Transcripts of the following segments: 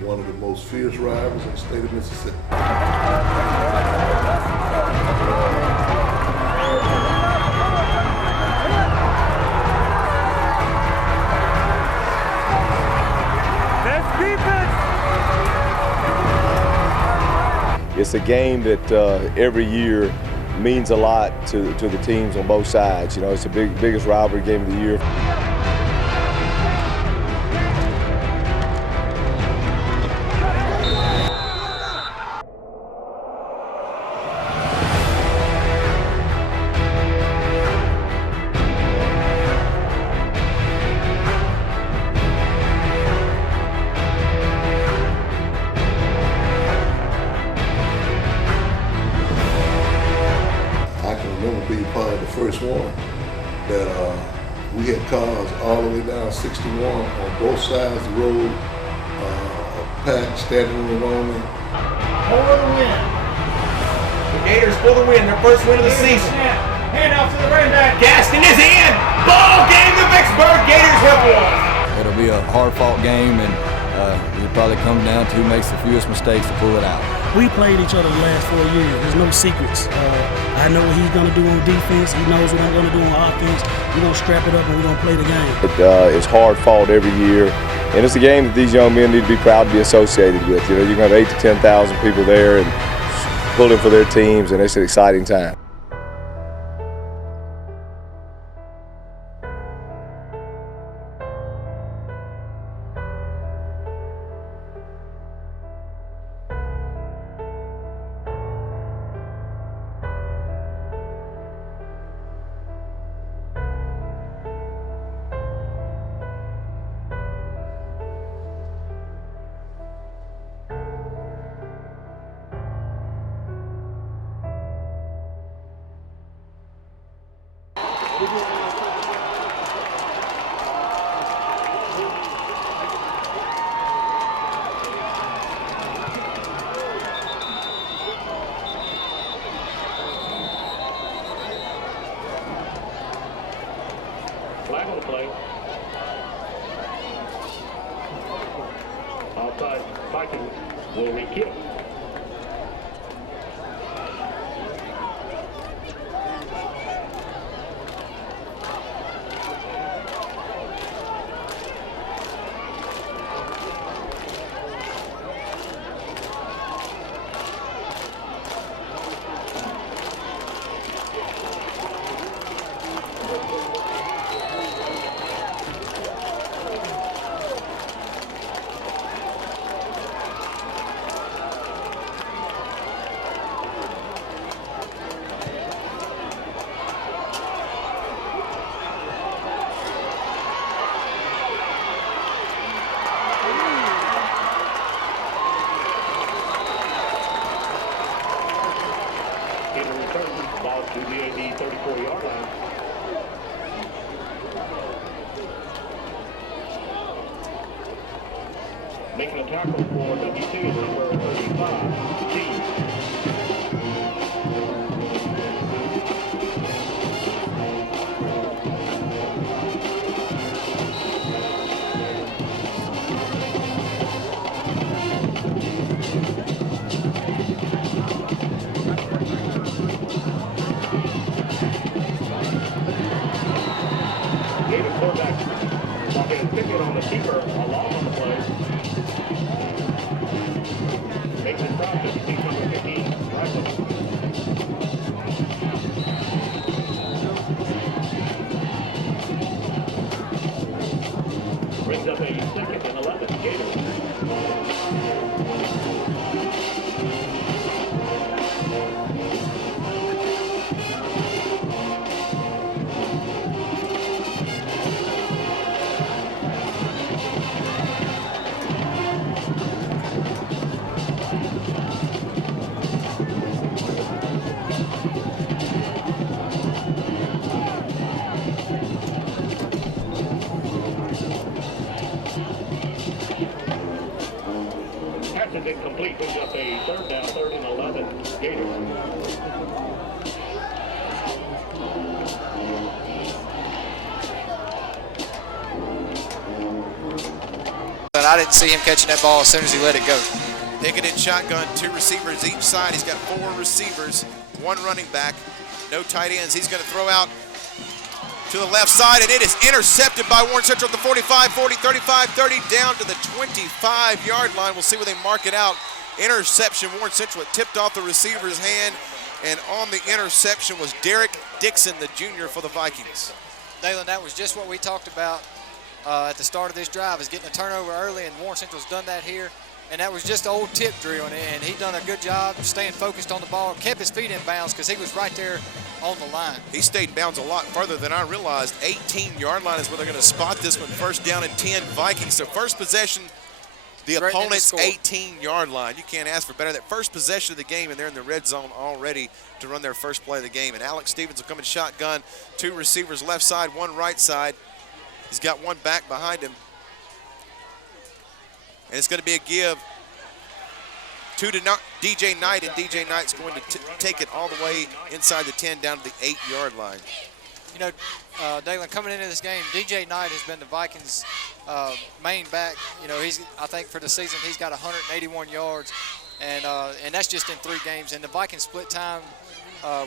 one of the most fierce rivals in the state of Mississippi. It's a game that every year means a lot to the teams on both sides. You know, it's the biggest rivalry game of the year. I can remember being part of the first one that we had cars all the way down 61 on both sides of the road, packed, standing room only. For the win. The Gators for the win, their first win of the season. Hand off to the running back. Gaston is in. Ball game, the Vicksburg Gators have won. It'll be a hard-fought game, and it'll probably come down to who makes the fewest mistakes to pull it out. We played each other the last 4 years. There's no secrets. I know what he's going to do on defense. He knows what I'm going to do on offense. We're going to scrap it up and we're going to play the game. It's hard fought every year, and it's a game that these young men need to be proud to be associated with. You know, you're going to have 8,000 to 10,000 people there and pulling for their teams, and it's an exciting time. Flag on the play. Outside Vikings will re-kick. Ball to the 34-yard line. Making a tackle for WC number 35, G. Pickett on the keeper, along on the play. Making the stop, WC number 15, right. Brings up a 2nd and 11, Gators. Is incomplete, brings up a 3rd down, 3rd and 11, Gators. I didn't see him catching that ball as soon as he let it go. Pickett in shotgun, 2 receivers each side. He's got 4 receivers, 1 running back, no tight ends. He's going to throw out to the left side, and it is intercepted by Warren Central at the 45, 40, 35, 30, down to the 25-yard line. We'll see where they mark it out. Interception, Warren Central. It tipped off the receiver's hand, and on the interception was Derek Dixon, the junior for the Vikings. Dalen, that was just what we talked about at the start of this drive, is getting a turnover early, and Warren Central's done that here. And that was just an old tip drill, and he done a good job staying focused on the ball, kept his feet in bounds because he was right there on the line. He stayed in bounds a lot further than I realized. 18-yard line is where they're going to spot this one. First down and 10, Vikings. So first possession, the opponent's 18-yard line. You can't ask for better. That first possession of the game, and they're in the red zone already to run their first play of the game. And Alex Stevens will come in shotgun. 2 receivers left side, 1 right side. He's got 1 back behind him. And it's going to be a give to DJ Knight, and DJ Knight's going to take it all the way inside the 10 down to the 8-yard line. You know, Dalen, coming into this game, DJ Knight has been the Vikings' main back. You know, I think for the season he's got 181 yards, and that's just in 3 games. And the Vikings split time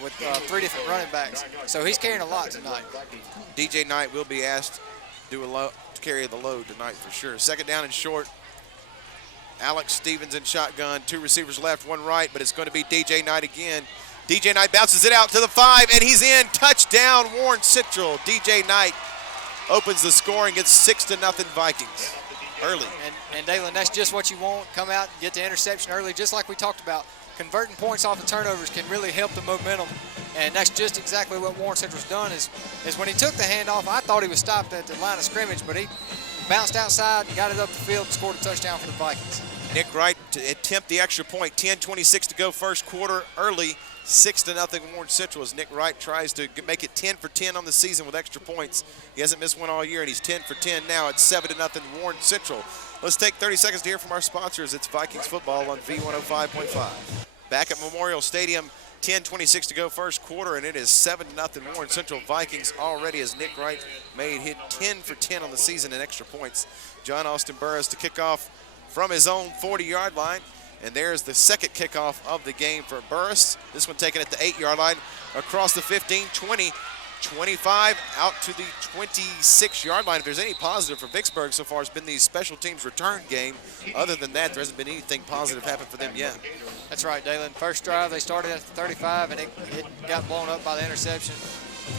with 3 different running backs, so he's carrying a lot tonight. DJ Knight will be asked to carry the load tonight for sure. Second down and short. Alex Stevens in shotgun, 2 receivers left, 1 right, but it's going to be DJ Knight again. DJ Knight bounces it out to the 5, and he's in. Touchdown, Warren Central. DJ Knight opens the scoring. It's 6-0 Vikings early. And Dalen, that's just what you want. Come out and get the interception early, just like we talked about. Converting points off the turnovers can really help the momentum, and that's just exactly what Warren Central's done. Is when he took the handoff, I thought he was stopped at the line of scrimmage, but he bounced outside, got it up the field, and scored a touchdown for the Vikings. Nick Wright to attempt the extra point. 10:26 to go first quarter early. 6-0 Warren Central as Nick Wright tries to make it 10 for 10 on the season with extra points. He hasn't missed one all year, and he's 10 for 10 now. It's 7-0 Warren Central. Let's take 30 seconds to hear from our sponsors. It's Vikings football on V105.5. Back at Memorial Stadium, 10:26 to go first quarter, and it is 7-0 Warren Central. Vikings already, as Nick Wright hit 10 for 10 on the season in extra points. John Austin Burris to kick off from his own 40-yard line. And there's the second kickoff of the game for Burris. This one taken at the 8-yard line, across the 15, 20, 25, out to the 26-yard line. If there's any positive for Vicksburg so far, it's been the special teams return game. Other than that, there hasn't been anything positive happen for them yet. That's right, Dalen. First drive, they started at the 35, and it got blown up by the interception.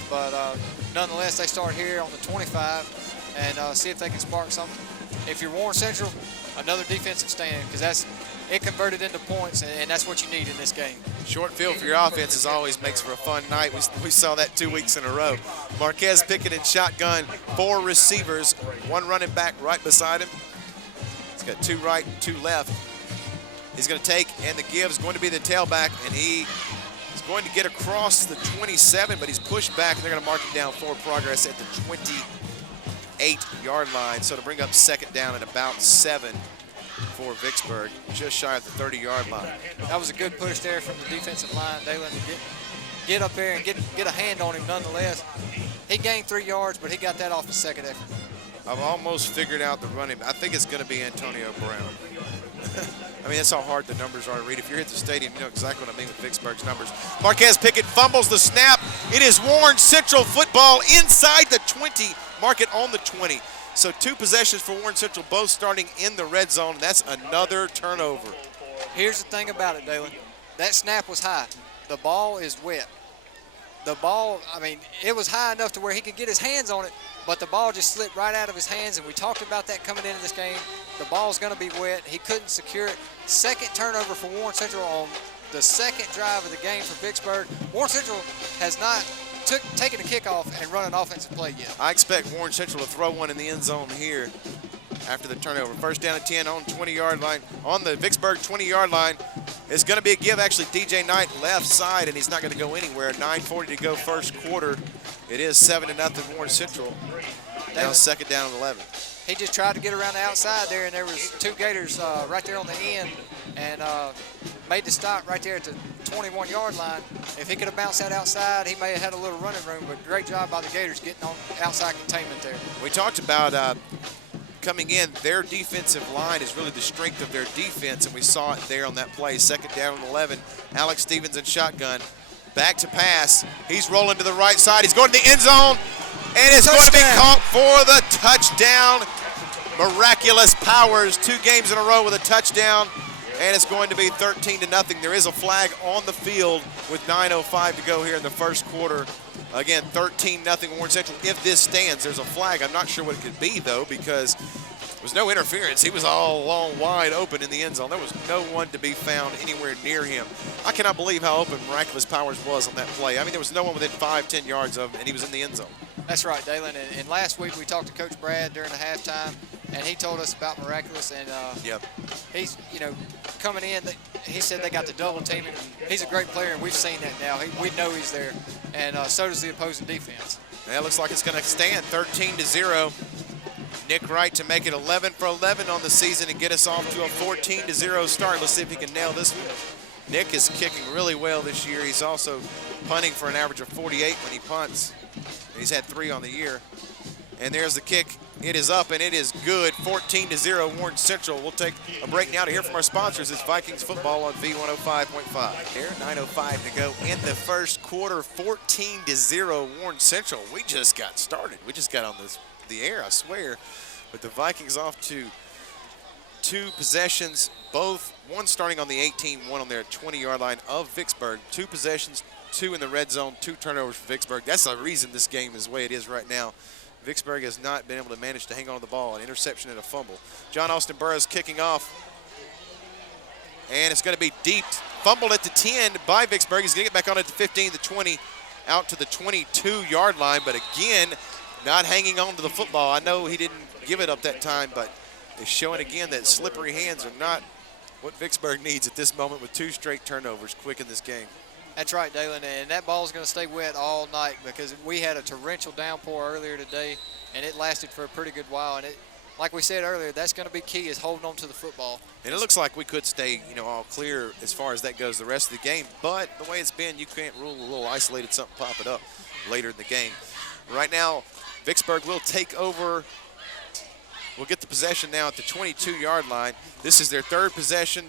But nonetheless, they start here on the 25 and see if they can spark something. If you're Warren Central, another defensive stand, because it converted into points, and that's what you need in this game. Short field for your offense always makes for a fun night. We saw that 2 weeks in a row. Marquez Pickett in shotgun, 4 receivers, 1 running back right beside him. He's got 2 right and 2 left. He's going to take, and the give is going to be the tailback, and he is going to get across the 27, but he's pushed back, and they're going to mark him down forward progress at the 28-yard line. So to bring up second down at about 7 for Vicksburg, just shy of the 30-yard line. That was a good push there from the defensive line, Dalen, to get up there and get a hand on him nonetheless. He gained 3 yards, but he got that off his second effort. I've almost figured out the running. I think it's going to be Antonio Brown. I mean, that's how hard the numbers are to read. If you're at the stadium, you know exactly what I mean with Vicksburg's numbers. Marquez Pickett fumbles the snap. It is Warren Central football inside the 20. Mark it on the 20. So 2 possessions for Warren Central, both starting in the red zone. That's another turnover. Here's the thing about it, Dalen. That snap was high. The ball is wet. The ball, I mean, it was high enough to where he could get his hands on it, but the ball just slipped right out of his hands, and we talked about that coming into this game. The ball's going to be wet. He couldn't secure it. Second turnover for Warren Central on the second drive of the game for Vicksburg. Warren Central has not taken a kickoff and run an offensive play yet. I expect Warren Central to throw one in the end zone here after the turnover. First down and 10 on 20-yard line. On the Vicksburg 20-yard line, it's going to be a give, actually. DJ Knight left side, and he's not going to go anywhere. 9:40 to go first quarter. It is 7-0 Warren Central. Now second down and 11. He just tried to get around the outside there, and there was 2 Gators right there on the end, and made the stop right there at the 21-yard line. If he could have bounced that outside, he may have had a little running room, but great job by the Gators getting on outside containment there. We talked about coming in, their defensive line is really the strength of their defense, and we saw it there on that play. 2nd down and 11. Alex Stevens in shotgun. Back to pass. He's rolling to the right side. He's going to the end zone, and it's going to be caught for the touchdown. Miraculous Powers, 2 games in a row with a touchdown, and it's going to be 13-0. There is a flag on the field with 9:05 to go here in the first quarter. Again, 13-0 Warren Central. If this stands, there's a flag. I'm not sure what it could be, though, because there was no interference. He was all along wide open in the end zone. There was no one to be found anywhere near him. I cannot believe how open Miraculous Powers was on that play. I mean, there was no one within 5-10 yards of him, and he was in the end zone. That's right, Dalen. And last week we talked to Coach Brad during the halftime, and he told us about Miraculous. And he's, coming in, he said they got the double teaming. He's a great player, and we've seen that now. We know he's there, and so does the opposing defense. It looks like it's going to stand 13-0. Nick Wright to make it 11 for 11 on the season and get us off to a 14-0 start. Let's see if he can nail this one. Nick is kicking really well this year. He's also punting for an average of 48 when he punts. He's had 3 on the year. And there's the kick. It is up, and it is good. 14-0 Warren Central. We'll take a break now to hear from our sponsors. It's Vikings football on V105.5. Here, 9:05 to go in the first quarter. 14-0 Warren Central. We just got started. We just got on the air, I swear. But the Vikings off to 2 possessions, both one starting on the 18, one on their 20-yard line of Vicksburg. 2 possessions, 2 in the red zone, 2 turnovers for Vicksburg. That's the reason this game is the way it is right now. Vicksburg has not been able to manage to hang on to the ball. An interception and a fumble. John Austin Burroughs kicking off. And it's going to be deep. Fumbled at the 10 by Vicksburg. He's going to get back on at the 15, the 20, out to the 22-yard line. But again, not hanging on to the football. I know he didn't give it up that time, but it's showing again that slippery hands are not what Vicksburg needs at this moment with 2 straight turnovers quick in this game. That's right, Dalen, and that ball is going to stay wet all night because we had a torrential downpour earlier today, and it lasted for a pretty good while. And like we said earlier, that's going to be key, is holding on to the football. And it looks like we could stay, all clear as far as that goes the rest of the game. But the way it's been, you can't rule a little isolated something pop it up later in the game. Right now, Vicksburg will take over. We'll get the possession now at the 22-yard line. This is their 3rd possession.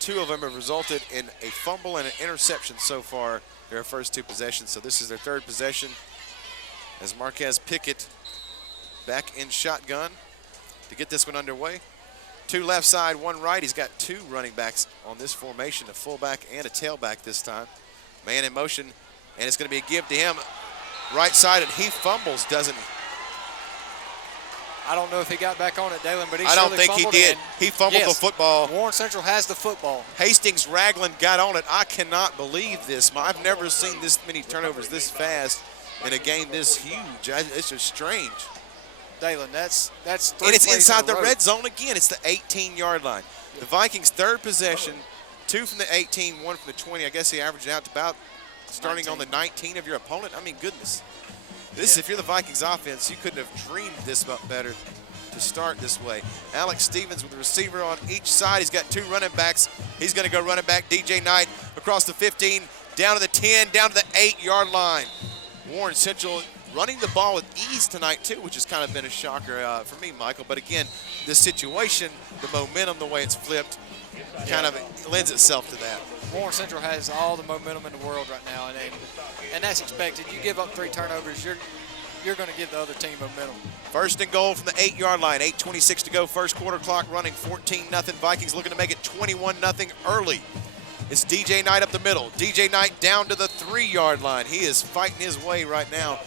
2 of them have resulted in a fumble and an interception so far, their first 2 possessions. So this is their 3rd possession as Marquez Pickett back in shotgun to get this one underway. 2 left side, 1 right. He's got 2 running backs on this formation, a fullback and a tailback this time. Man in motion, and it's going to be a give to him. Right side, and he fumbles, doesn't he? I don't know if he got back on it, Dalen, but he I don't think he did. He fumbled the football. Warren Central has the football. Hastings Ragland got on it. I cannot believe this. I've never seen this many turnovers this fast in a game this huge. It's just strange. Dalen, that's 3 and it's plays inside in a the row. red zone again. It's the 18-yard line. The Vikings' 3rd possession, 2 from the 18, 1 from the 20. I guess he averaged out to about starting 19. On the 19 of your opponent. I mean, goodness. This, if you're the Vikings offense, you couldn't have dreamed this better to start this way. Alex Stevens with the receiver on each side. He's got 2 running backs. He's going to go running back DJ Knight across the 15, down to the 10, down to the 8-yard line. Warren Central running the ball with ease tonight, too, which has kind of been a shocker for me, Michael. But again, the situation, the momentum, the way it's flipped, kind of lends itself to that. Warren Central has all the momentum in the world right now, and that's expected. You give up 3 turnovers, you're going to give the other team momentum. 1st and goal from the 8-yard line. 8:26 to go. First quarter clock running. 14-0. Vikings looking to make it 21-0 early. It's DJ Knight up the middle. DJ Knight down to the 3-yard line. He is fighting his way right now.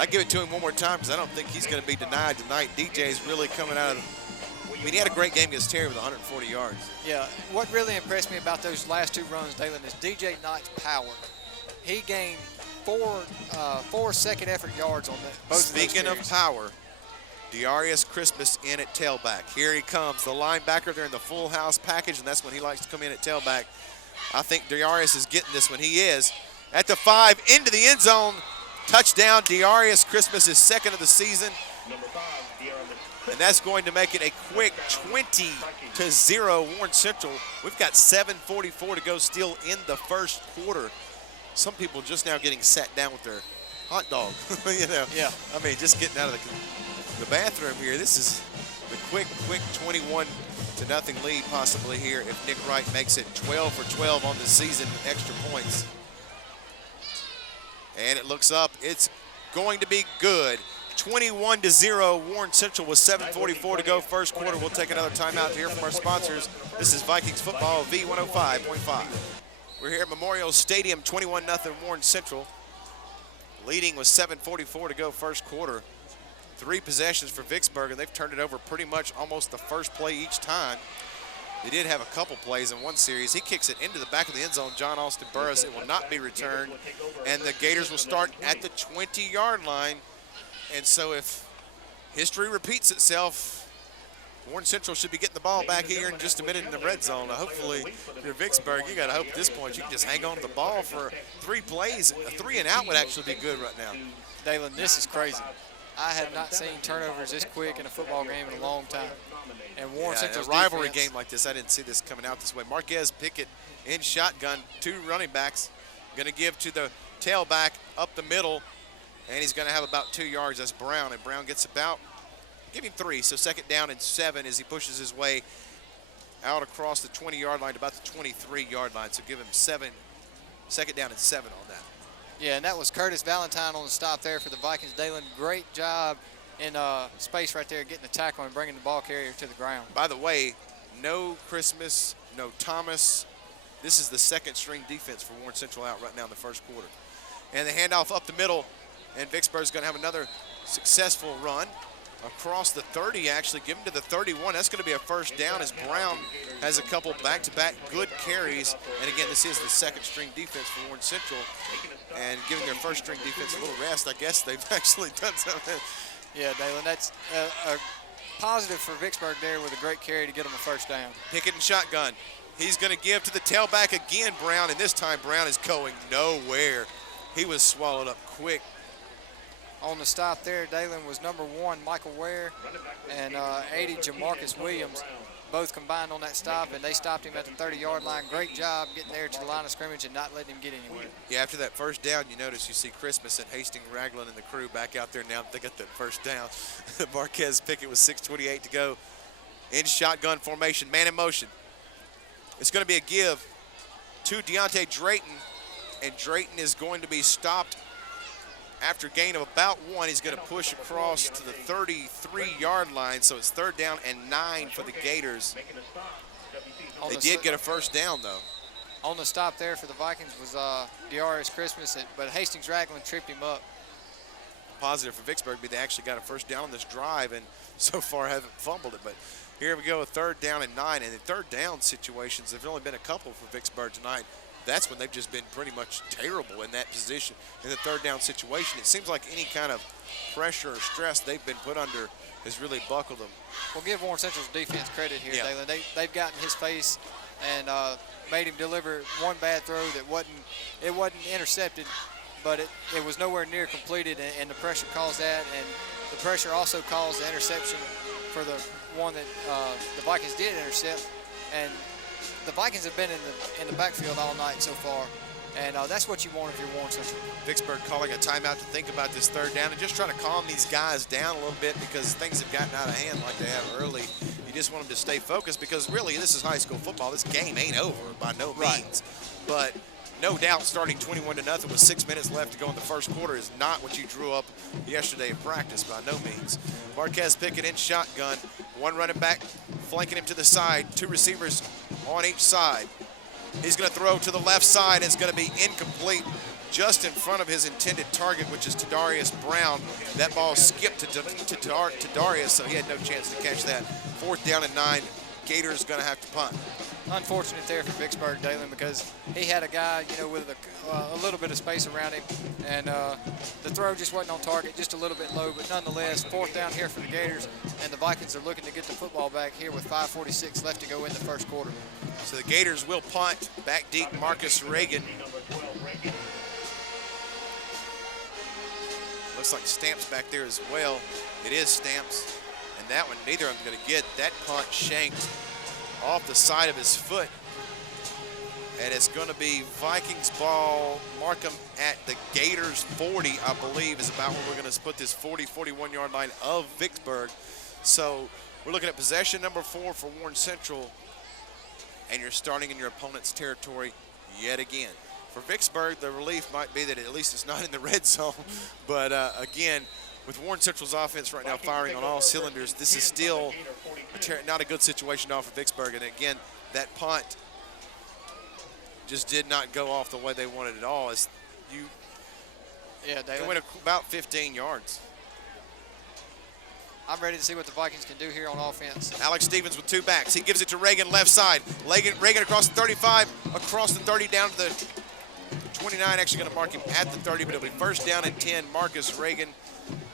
I give it to him one more time because I don't think he's going to be denied tonight. DJ is really coming out of I mean, he had a great game against Terry with 140 yards. Yeah, what really impressed me about those last 2 runs, Dalen, is DJ Knight's power. He gained 4 second effort yards on that. Speaking of power, Darius Christmas in at tailback. Here he comes, the linebacker. They're in the full house package, and that's when he likes to come in at tailback. I think Darius is getting this one. He is. At the 5, into the end zone. Touchdown, Darius Christmas, his 2nd of the season. And that's going to make it a quick 20-0 Warren Central. We've got 7:44 to go still in the first quarter. Some people just now getting sat down with their hot dog, Yeah. I mean, just getting out of the bathroom here. This is the quick 21-0 lead possibly here if Nick Wright makes it 12 for 12 on the season, extra points. And it looks up. It's going to be good. 21-0. Warren Central with 7:44 to go first quarter. We'll take another timeout to hear from our sponsors. This is Vikings football, V105.5. We're here at Memorial Stadium, 21-0 Warren Central. Leading with 7:44 to go first quarter. 3 possessions for Vicksburg, and they've turned it over pretty much almost the first play each time. They did have a couple plays in one series. He kicks it into the back of the end zone. John Austin Burris. It will not be returned, and the Gators will start at the 20-yard line. And so if history repeats itself, Warren Central should be getting the ball back here in just a minute in the red zone. Hopefully, if you're Vicksburg, you got to hope at this point you can just hang on to the ball for 3 plays. A 3 and out would actually be good right now. Dalen, this is crazy. I have not seen turnovers this quick in a football game in a long time. And Warren Central's a rivalry defense, game like this, I didn't see this coming out this way. Marquez Pickett in shotgun, 2 running backs. Going to give to the tailback up the middle, and he's going to have about 2 yards. That's Brown, and Brown gets about, give him 3, so 2nd down and 7 as he pushes his way out across the 20-yard line to about the 23-yard line. So give him 7, 2nd down and 7 on that. Yeah, and that was Curtis Valentine on the stop there for the Vikings. Dalen, great job in space right there, getting the tackle and bringing the ball carrier to the ground. By the way, no Christmas, no Thomas. This is the 2nd-string defense for Warren Central out right now in the first quarter. And the handoff up the middle, and Vicksburg's going to have another successful run across the 30, actually, give him to the 31. That's going to be a first down as Brown has a couple back-to-back good carries. And again, this is the 2nd-string defense for Warren Central. And giving their 1st-string defense a little rest, I guess they've actually done something. Yeah, Dalen, that's a positive for Vicksburg there with a great carry to get them a first down. Pickett and shotgun. He's going to give to the tailback again, Brown, and this time Brown is going nowhere. He was swallowed up quick. On the stop there, Dalen, was number 1, Michael Ware, and 80, Jamarcus Williams, both combined on that stop, and they stopped him at the 30-yard line. Great job getting there to the line of scrimmage and not letting him get anywhere. Yeah, after that first down, you notice you see Christmas and Hastings Ragland and the crew back out there now that they got that first down. Marquez Pickett with 6:28 to go in shotgun formation, man in motion. It's going to be a give to Deontay Drayton, and Drayton is going to be stopped after gain of about 1. He's going to push across to the 33-yard line, so it's 3rd down and 9 for the Gators. They did get a first down, though. On the stop there for the Vikings was Darius Christmas, but Hastings Ragland tripped him up. Positive for Vicksburg, but they actually got a first down on this drive, and so far haven't fumbled it. But here we go, a 3rd down and 9. And in 3rd down situations, there've only been a couple for Vicksburg tonight. That's when they've just been pretty much terrible in that position in the 3rd down situation. It seems like any kind of pressure or stress they've been put under has really buckled them. We'll give Warren Central's defense credit here, Yeah. Dalen. They've gotten his face and made him deliver one bad throw that wasn't intercepted, but it was nowhere near completed, and the pressure caused that, and the pressure also caused the interception for the one that the Vikings did intercept. And the Vikings have been in the backfield all night so far, and that's what you want if you're Warren Central. Vicksburg calling a timeout to think about this 3rd down and just trying to calm these guys down a little bit because things have gotten out of hand like they have early. You just want them to stay focused because really this is high school football. This game ain't over by no means. But no doubt starting 21-0 with 6 minutes left to go in the first quarter is not what you drew up yesterday in practice by no means. Marquez Pickett in shotgun, 1 running back flanking him to the side, 2 receivers on each side. He's going to throw to the left side, and it's going to be incomplete just in front of his intended target, which is Darius Brown. That ball skipped to Darius, so he had no chance to catch that. 4th down and 9. Gators going to have to punt. Unfortunate there for Vicksburg, Dalen, because he had a guy, with a little bit of space around him, and the throw just wasn't on target, just a little bit low, but nonetheless, 4th down here for the Gators, and the Vikings are looking to get the football back here with 5:46 left to go in the first quarter. So the Gators will punt. Back deep, Marcus Reagan. Looks like Stamps back there as well. It is Stamps. And that one, neither of them going to get. That punt shanked off the side of his foot. And it's going to be Vikings ball. Mark them at the Gators 40, I believe, is about where we're going to put this 40-41 yard line of Vicksburg. So we're looking at possession number 4 for Warren Central, and you're starting in your opponent's territory yet again. For Vicksburg, the relief might be that at least it's not in the red zone. But again, with Warren Central's offense right now firing on all cylinders, this is still not a good situation off for Vicksburg. And again, that punt just did not go off the way they wanted it all. They went about 15 yards. I'm ready to see what the Vikings can do here on offense. Alex Stevens with 2 backs. He gives it to Reagan left side. Reagan across the 35, across the 30, down to the 29. Actually going to mark him at the 30, but it'll be first down and 10. Marcus Reagan,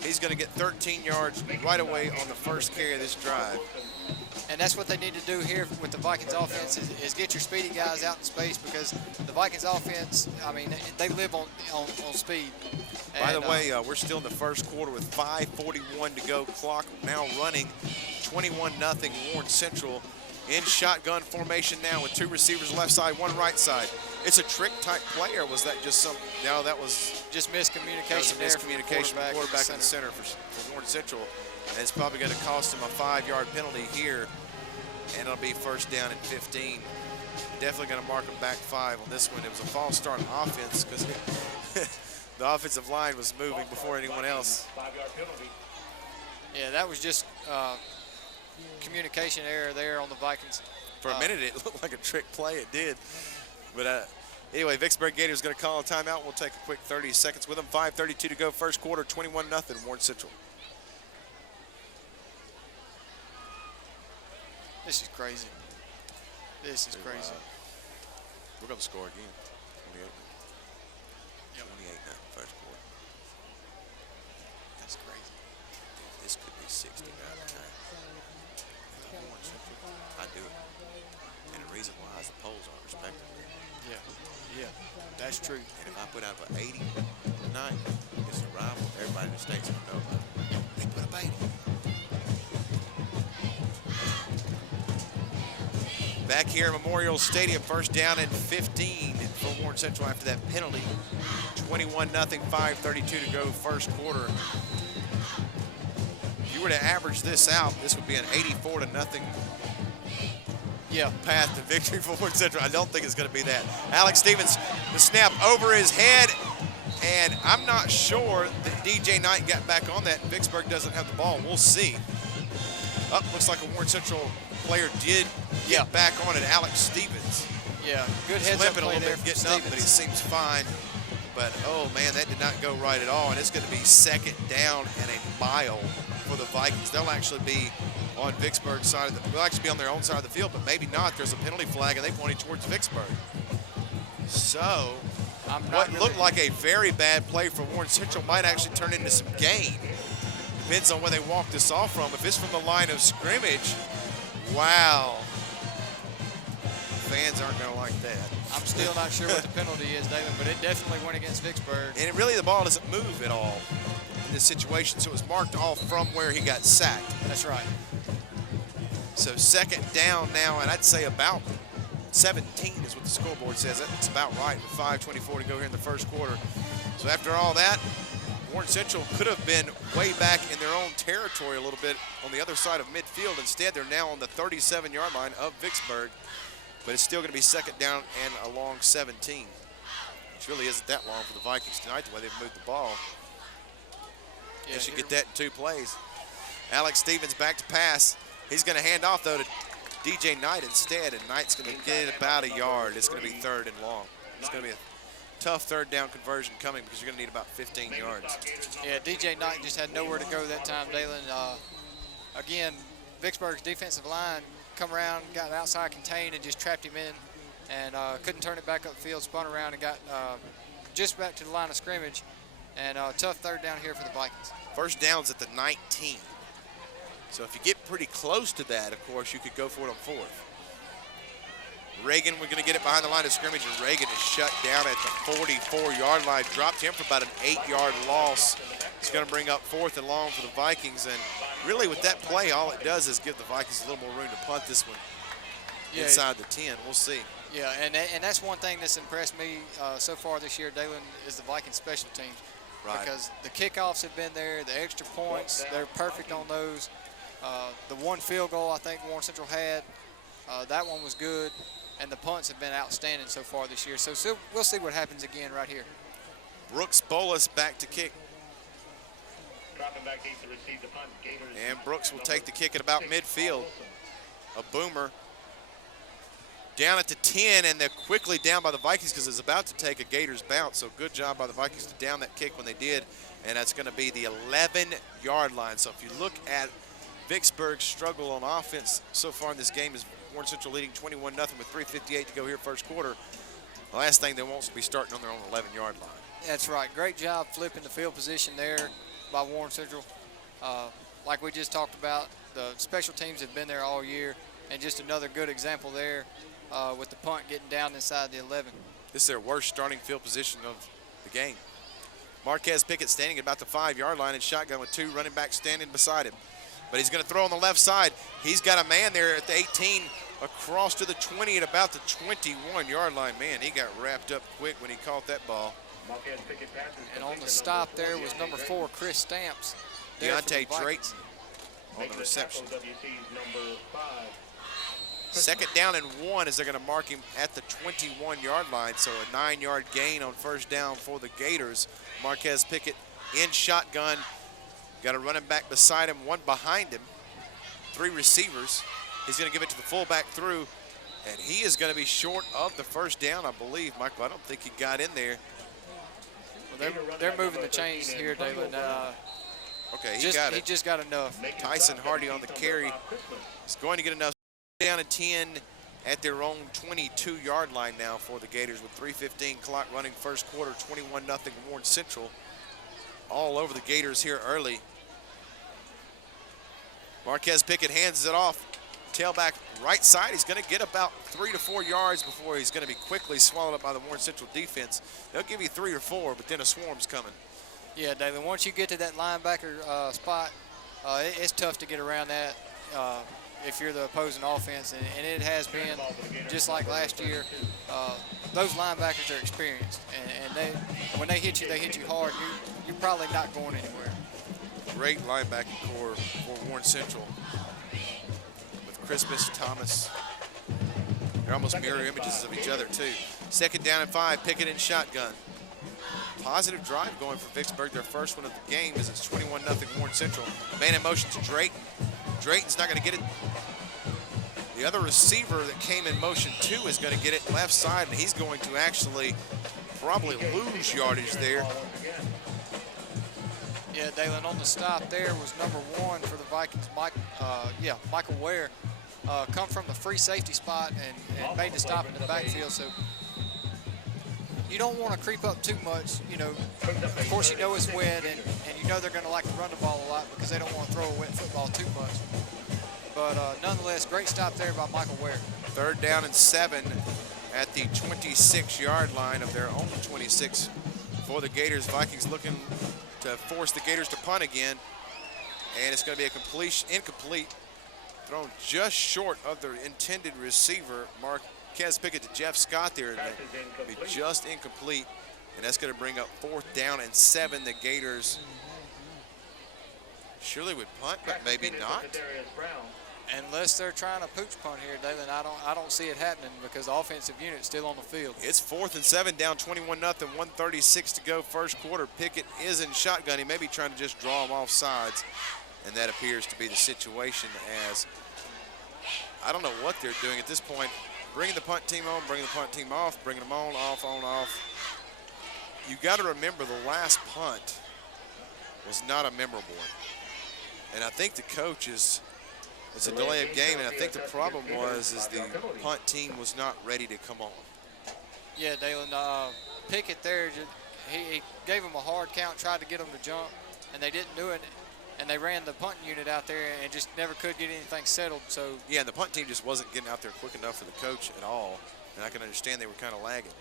he's going to get 13 yards right away on the first carry of this drive. And that's what they need to do here with the Vikings offense is get your speedy guys out in space, because the Vikings offense, I mean, they live on speed. By the way, we're still in the first quarter with 5:41 to go. Clock now running, 21-0 Warren Central in shotgun formation now with 2 receivers left side, 1 right side. It's a trick type play, or was that just some? No, that was just miscommunication. Miscommunication. Quarterback in the center for Warren Central, and it's probably going to cost him a 5-yard penalty here, and it'll be first down and 15. Definitely going to mark him back 5 on this one. It was a false start on offense because the offensive line was moving before anyone else. Yeah, that was just communication error there on the Vikings. For a minute, it looked like a trick play. It did. But anyway, Vicksburg Gators going to call a timeout. We'll take a quick 30 seconds with them. 5:32 to go, first quarter, 21-0 Warren Central. This is crazy. This is crazy. We're going to score again. 28. Yep. 28-0 first quarter. That's crazy. This could be 60 out of time. I do it. And the reason why is the polls aren't respected. Yeah, that's true. And if I put out an 80 tonight, it's a rival. Everybody in the state's going to know about it. They put up 80. Back here at Memorial Stadium, first down and 15 for Warren Central after that penalty. 21-0, 5:32 to go, first quarter. If you were to average this out, this would be an 84-0 path to victory for Warren Central. I don't think it's going to be that. Alex Stevens, the snap over his head, and I'm not sure that DJ Knight got back on that. Vicksburg doesn't have the ball. We'll see. Looks like a Warren Central player did get back on it. Alex Stevens. Yeah, good heads up play a little there bit, getting up, but he seems fine. But, oh, man, that did not go right at all. And it's going to be second down and a mile for the Vikings. They'll actually be on Vicksburg's side of they'll actually be on their own side of the field, but maybe not. There's a penalty flag, and they pointed towards Vicksburg. So, what looked like a very bad play for Warren Central might actually turn into some gain. Depends on where they walk this off from. If it's from the line of scrimmage, wow. Fans aren't going to like that. I'm still not sure what the penalty is, David, but it definitely went against Vicksburg. And really, the ball doesn't move at all in this situation, so it was marked off from where he got sacked. That's right. So second down now, and I'd say about 17 is what the scoreboard says. That's about right with 5:24 to go here in the first quarter. So after all that, Warren Central could have been way back in their own territory a little bit on the other side of midfield. Instead, they're now on the 37-yard line of Vicksburg, but it's still going to be second down and a long 17, which really isn't that long for the Vikings tonight, the way they've moved the ball. Yeah, they should get that in 2 plays. Alex Stevens back to pass. He's going to hand off, though, to DJ Knight instead, and Knight's going to get about a yard. It's going to be third and long. It's going to be a tough third down conversion coming because you're going to need about 15 yards. Yeah, DJ Knight just had nowhere to go that time, Dalen. Again, Vicksburg's defensive line come around, got outside contained, and just trapped him in, and couldn't turn it back upfield, spun around, and got just back to the line of scrimmage. And tough third down here for the Vikings. First down's at the 19. So if you get pretty close to that, of course, you could go for it on fourth. Reagan, we're going to get it behind the line of scrimmage, and Reagan is shut down at the 44-yard line. Dropped him for about an 8-yard loss. It's going to bring up fourth and long for the Vikings. And really with that play, all it does is give the Vikings a little more room to punt this one. inside the 10. We'll see. Yeah, and that's one thing that's impressed me so far this year, Dalen, is the Vikings special teams. Right. Because the kickoffs have been there, the extra points, they're perfect on those. The one field goal I think Warren Central had, that one was good, and the punts have been outstanding so far this year. So we'll see what happens again right here. Brooks Bolus back to kick. Dropping back deep to receive the punt. Gators. And Brooks will take the kick at about midfield. A boomer. Down at the 10, and they're quickly down by the Vikings because it's about to take a Gators bounce. So good job by the Vikings to down that kick when they did. And that's going to be the 11-yard line. So if you look at Vicksburg's struggle on offense so far in this game, is Warren Central leading 21-0 with 3:58 to go here first quarter. The last thing they want is to be starting on their own 11-yard line. That's right. Great job flipping the field position there by Warren Central. Like we just talked about, the special teams have been there all year, and just another good example there with the punt getting down inside the 11. This is their worst starting field position of the game. Marquez Pickett standing at about the 5-yard line in shotgun with 2 running backs standing beside him. But he's going to throw on the left side. He's got a man there at the 18 across to the 20 at about the 21-yard line. Man, he got wrapped up quick when he caught that ball. And on the stop there was number 4, Chris Stamps. Deontay Drake on the reception. Second down and 1 as they're going to mark him at the 21-yard line. So a 9-yard gain on first down for the Gators. Marquez Pickett in shotgun. Got a running back beside him, 1 behind him. 3 receivers. He's going to give it to the fullback through, and he is going to be short of the first down, I believe. Michael, I don't think he got in there. Well, they're moving the chains here, Dalen. Okay, he got it. He just got enough. Tyson Hardy on the carry is going to get enough. Down and 10 at their own 22-yard line now for the Gators with 3:15 clock running first quarter, 21-0 Warren Central. All over the Gators here early. Marquez Pickett hands it off. Tailback right side. He's going to get about 3 to 4 yards before he's going to be quickly swallowed up by the Warren Central defense. They'll give you 3 or 4, but then a swarm's coming. Yeah, David, once you get to that linebacker spot, it's tough to get around that if you're the opposing offense, and it has been just like last year. Those linebackers are experienced, and when they hit you hard. You're probably not going anywhere. Great linebacking core for Warren Central with Crispus, Thomas. They're almost mirror images of each other too. Second down and 5, Pickett in shotgun. Positive drive going for Vicksburg, their first one of the game, as it's 21-0 Warren Central. Man in motion to Drake. Drayton's not going to get it. The other receiver that came in motion too is going to get it left side, and he's going to actually probably lose yardage there. Yeah, Dalen, on the stop there was number 1 for the Vikings, Michael Ware. Come from the free safety spot and made the stop in the backfield. So you don't want to creep up too much. You know, of course you know it's wet, and you know they're going to like to run the ball a lot because they don't want to throw a wet football too much. But nonetheless, great stop there by Michael Ware. Third down and 7 at the 26-yard line of their own 26 for the Gators. Vikings looking to force the Gators to punt again, and it's going to be a incomplete, thrown just short of the intended receiver, Marquez Pickett, to Jeff Scott there, and be just incomplete, and that's going to bring up 4th down and 7. The Gators surely would punt, but maybe not. Unless they're trying to pooch punt here, Dalen, I don't see it happening because the offensive unit's still on the field. It's 4th and 7, down 21-0, 1:36 to go first quarter. Pickett is in shotgun. He may be trying to just draw him off sides, and that appears to be the situation, as I don't know what they're doing at this point. Bringing the punt team on, bringing the punt team off, bringing them on, off, on, off. You got to remember the last punt was not a memorable one. And I think the coach is, it's a delay of game, and I think the problem was the punt team was not ready to come on. Yeah, Dalen, Pickett there, he gave him a hard count, tried to get them to jump, and they didn't do it. And they ran the punt unit out there and just never could get anything settled. So yeah, and the punt team just wasn't getting out there quick enough for the coach at all. And I can understand they were kind of lagging.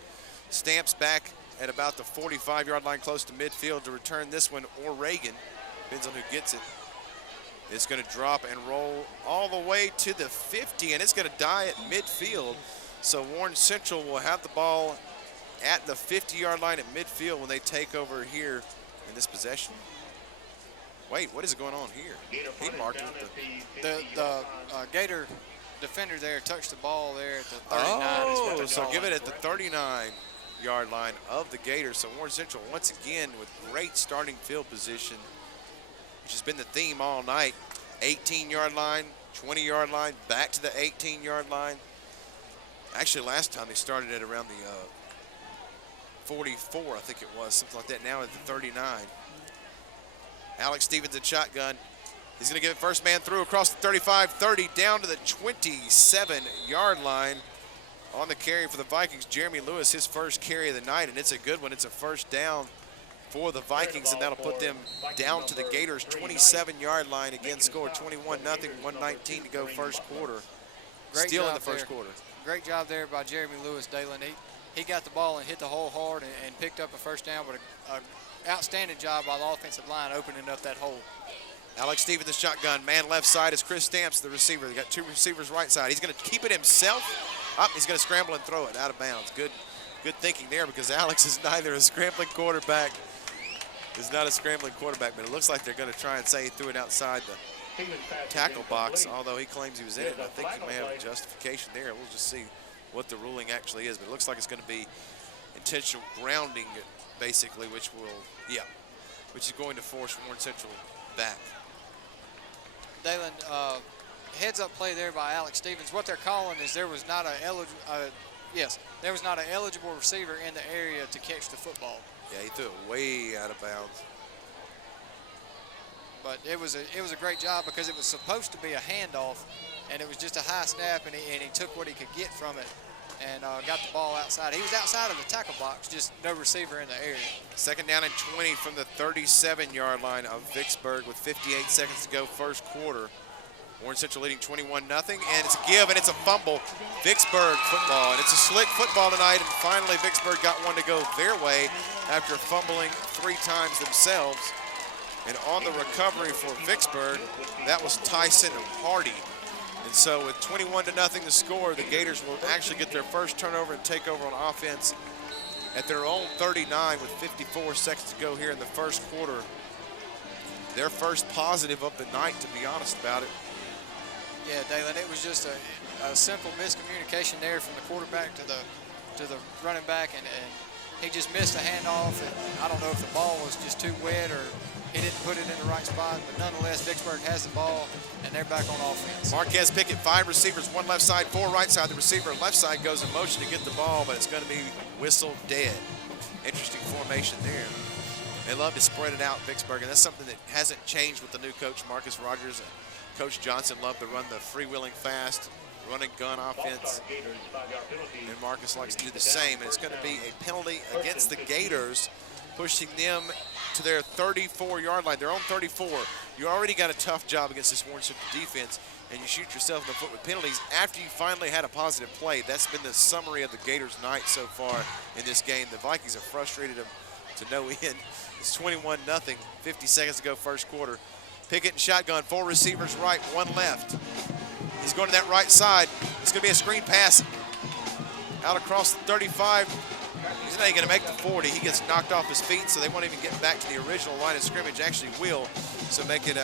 Stamps back at about the 45-yard line, close to midfield to return this one, or Reagan. Depends on who gets it. It's going to drop and roll all the way to the 50, and it's going to die at midfield. So Warren Central will have the ball at the 50-yard line at midfield when they take over here in this possession. Wait, what is going on here? He marked it. The Gator defender there touched the ball there at the 39. Oh, so give it at the 39-yard line of the Gators. So Warren Central once again with great starting field position, which has been the theme all night. 18-yard line, 20-yard line, back to the 18-yard line. Actually, last time they started at around the 44, I think it was, something like that. Now at the 39. Alex Stevens in shotgun. He's going to get it first man through across the 35-30 down to the 27-yard line. On the carry for the Vikings, Jeremy Lewis, his first carry of the night, and it's a good one. It's a first down for the Vikings, and that'll put them down to the Gators' 27-yard line. Again, score 21-0, 1:19 to go first quarter. Still in the first quarter. Great job there by Jeremy Lewis, Dalen. He got the ball and hit the hole hard and picked up a first down, but an outstanding job by the offensive line opening up that hole. Alex Stevens, the shotgun. Man left side is Chris Stamps, the receiver. They got two receivers right side. He's going to keep it himself. Up, he's going to scramble and throw it out of bounds. Good thinking there, because Alex is neither a scrambling quarterback. He's not a scrambling quarterback, but it looks like they're going to try and say he threw it outside the tackle box, although he claims he was in it. I think he may have a justification there. We'll just see what the ruling actually is, but it looks like it's going to be intentional grounding, basically, which is going to force Warren Central back. Dalen, heads up play there by Alex Stevens. What they're calling is there was not an eligible receiver in the area to catch the football. Yeah, he threw it way out of bounds. But it was a great job, because it was supposed to be a handoff, and it was just a high snap, and he took what he could get from it and got the ball outside. He was outside of the tackle box, just no receiver in the area. Second down and 20 from the 37-yard line of Vicksburg with 58 seconds to go first quarter. Warren Central leading 21-0, and it's a give, and it's a fumble. Vicksburg football, and it's a slick football tonight, and finally Vicksburg got one to go their way after fumbling 3 times themselves. And on the recovery for Vicksburg, that was Tyson Hardy. And so with 21-0 to score, the Gators will actually get their first turnover and take over on offense at their own 39 with 54 seconds to go here in the first quarter. Their first positive of the night, to be honest about it. Yeah, Dalen, it was just a simple miscommunication there from the quarterback to the running back, and he just missed a handoff, and I don't know if the ball was just too wet or he didn't put it in the right spot, but nonetheless, Vicksburg has the ball, and they're back on offense. Marquez Pickett, 5 receivers, 1 left side, 4 right side. The receiver left side goes in motion to get the ball, but it's going to be whistled dead. Interesting formation there. They love to spread it out, Vicksburg, and that's something that hasn't changed with the new coach, Marcus Rogers. Coach Johnson loved to run the freewheeling fast, run and gun offense, and Marcus likes to do the same. And it's going to be a penalty against the Gators, pushing them to their 34-yard line, their own 34. You already got a tough job against this Warren Central defense, and you shoot yourself in the foot with penalties after you finally had a positive play. That's been the summary of the Gators' night so far in this game. The Vikings have frustrated them to no end. It's 21-0, 50 seconds to go first quarter. Pickett and shotgun, 4 receivers right, 1 left. He's going to that right side. It's going to be a screen pass out across the 35. He's not even going to make the 40. He gets knocked off his feet, so they won't even get back to the original line of scrimmage. Actually will, so make it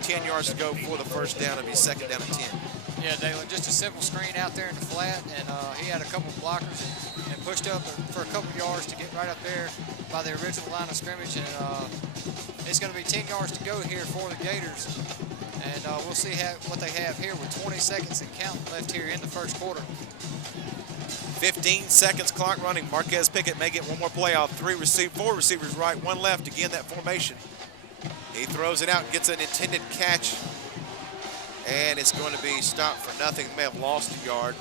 10 yards to go for the first down. It'll be second down and 10. Yeah, Dalen, just a simple screen out there in the flat, and he had a couple of blockers and pushed up for a couple yards to get right up there by the original line of scrimmage. And it's going to be 10 yards to go here for the Gators. And we'll see what they have here with 20 seconds and counting left here in the first quarter. 15 seconds clock running. Marquez Pickett may get one more play out. 4 receivers right, 1 left. Again, that formation. He throws it out, gets an intended catch, and it's going to be stopped for nothing. They may have lost a yard.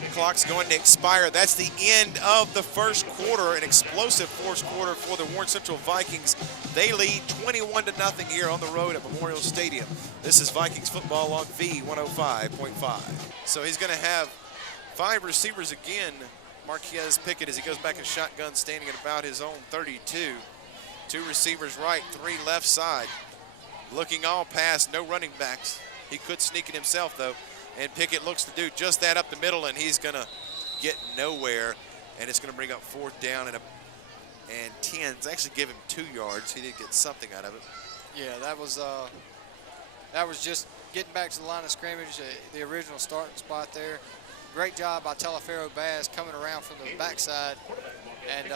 The clock's going to expire. That's the end of the first quarter, an explosive fourth quarter for the Warren Central Vikings. They lead 21-0 here on the road at Memorial Stadium. This is Vikings football on V105.5. So he's going to have 5 receivers again, Marquez Pickett, as he goes back in shotgun, standing at about his own 32. 2 receivers right, 3 left side. looking all pass, no running backs. He could sneak it himself, though. And Pickett looks to do just that up the middle, and he's going to get nowhere. And it's going to bring up 4th down and 10. It's actually give him 2 yards. He did get something out of it. Yeah, that was just getting back to the line of scrimmage, the original starting spot there. Great job by Talaferro Bass coming around from the backside and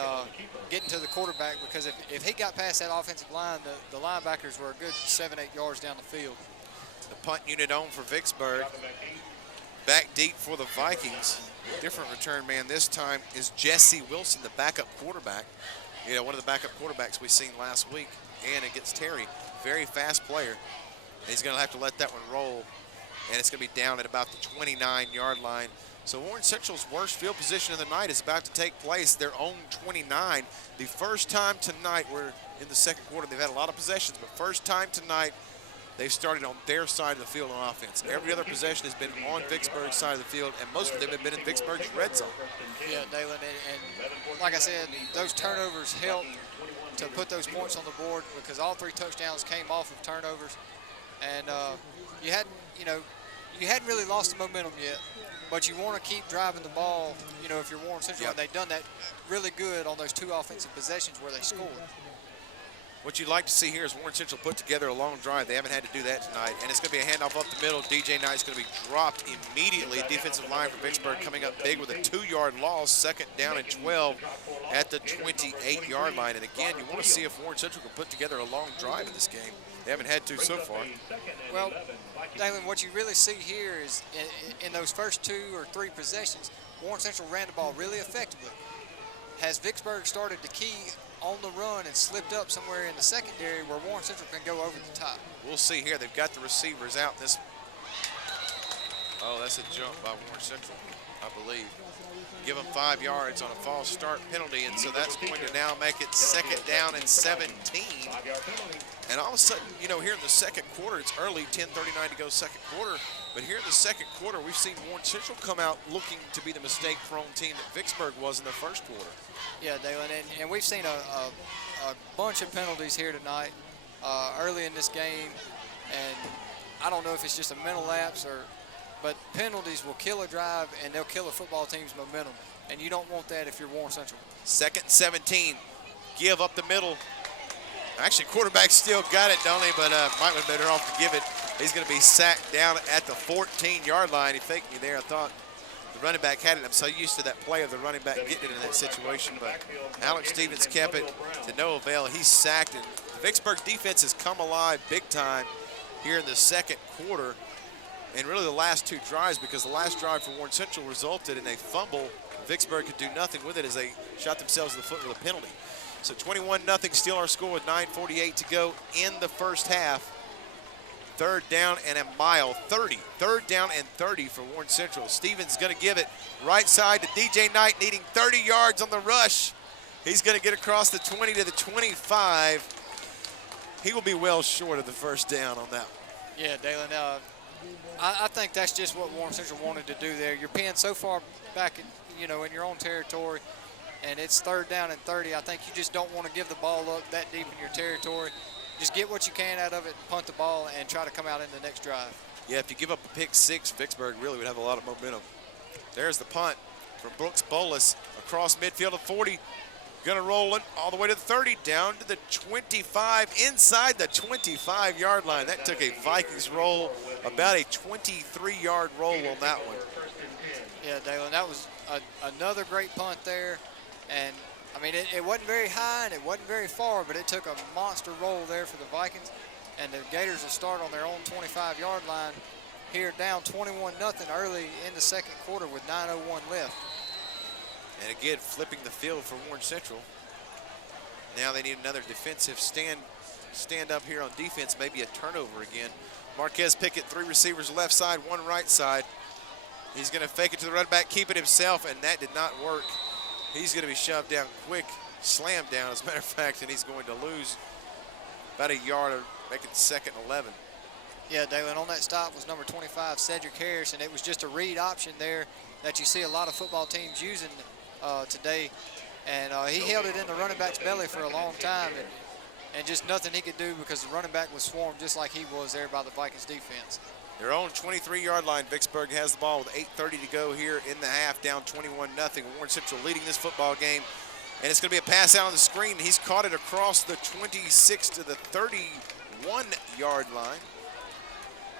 getting to the quarterback, because if he got past that offensive line, the linebackers were a good 7-8 yards down the field. The punt unit on for Vicksburg. Back deep for the Vikings. Different return man this time is Jesse Wilson, the backup quarterback. You know, one of the backup quarterbacks we seen last week, and against Terry. Very fast player. He's going to have to let that one roll, and it's going to be down at about the 29-yard line. So Warren Central's worst field position of the night is about to take place, their own 29. The first time tonight, we're in the second quarter, they've had a lot of possessions, but first time tonight, they've started on their side of the field on offense. Every other possession has been on Vicksburg's side of the field, and most of them have been in Vicksburg's red zone. Yeah, Dalen, and like I said, those turnovers helped to put those points on the board, because all 3 touchdowns came off of turnovers. And you hadn't really lost the momentum yet, but you want to keep driving the ball, you know, if you're Warren Central. Yep. And they've done that really good on those 2 offensive possessions where they scored. What you'd like to see here is Warren Central put together a long drive. They haven't had to do that tonight, and it's going to be a handoff up the middle. DJ Knight's going to be dropped immediately. Defensive line for Vicksburg coming up big with a 2-yard loss, 2nd down and 12 at the 28-yard line. And again, you want to see if Warren Central can put together a long drive in this game. They haven't had to so far. Well, Dalen, what you really see here is in those first 2 or 3 possessions, Warren Central ran the ball really effectively. Has Vicksburg started to key on the run and slipped up somewhere in the secondary where Warren Central can go over the top? We'll see here. They've got the receivers out. Oh, that's a jump by Warren Central, I believe. Give them 5 yards on a false start penalty, and so that's going to now make it 2nd down and 17. And all of a sudden, you know, here in the second quarter, it's early, 10:39 to go second quarter, but here in the second quarter, we've seen Warren Central come out looking to be the mistake-prone team that Vicksburg was in the first quarter. Yeah, Dalen, and we've seen a bunch of penalties here tonight early in this game, and I don't know if it's just a mental lapse but penalties will kill a drive, and they'll kill a football team's momentum, and you don't want that if you're Warren Central. 2nd 17, give up the middle. Actually, quarterback still got it, don't he? But might have been better off to give it. He's going to be sacked down at the 14-yard line. He faked me there. I thought the running back had it. I'm so used to that play of the running back getting it in that situation, but Alex Stevens kept it to no avail. He's sacked, and the Vicksburg defense has come alive big time here in the second quarter. And really the last 2 drives, because the last drive for Warren Central resulted in a fumble. Vicksburg could do nothing with it as they shot themselves in the foot with a penalty. So 21-0 still our score with 9:48 to go in the first half. 3rd down and a mile, 30. 3rd down and 30 for Warren Central. Stevens going to give it right side to DJ Knight, needing 30 yards on the rush. He's going to get across the 20 to the 25. He will be well short of the first down on that one. Yeah, Dalen, I think that's just what Warren Central wanted to do there. You're pinned so far back, in your own territory, and it's 3rd down and 30. I think you just don't want to give the ball up that deep in your territory. Just get what you can out of it, punt the ball, and try to come out in the next drive. Yeah, if you give up a pick 6, Vicksburg really would have a lot of momentum. There's the punt from Brooks Bolus across midfield of 40. Going to roll it all the way to the 30, down to the 25, inside the 25-yard line. That took a Vikings roll, about a 23-yard roll on that one. Yeah, Dalen, that was another great punt there. And, I mean, it wasn't very high and it wasn't very far, but it took a monster roll there for the Vikings. And the Gators will start on their own 25-yard line here, down 21-0 early in the second quarter with 9:01 left. And again, flipping the field for Warren Central. Now they need another defensive stand up here on defense, maybe a turnover again. Marquez Pickett, 3 receivers left side, 1 right side. He's going to fake it to the running back, keep it himself, and that did not work. He's going to be shoved down quick, slammed down, as a matter of fact, and he's going to lose about a yard, making 2nd and 11. Yeah, Dalen, on that stop was number 25, Cedric Harris, and it was just a read option there that you see a lot of football teams using today. And he held it in the running back's belly for a long time. And and just nothing he could do because the running back was swarmed just like he was there by the Vikings defense. Their own 23-yard line. Vicksburg has the ball with 8:30 to go here in the half, down 21-0. Warren Central leading this football game. And it's going to be a pass out on the screen. He's caught it across the 26 to the 31-yard line.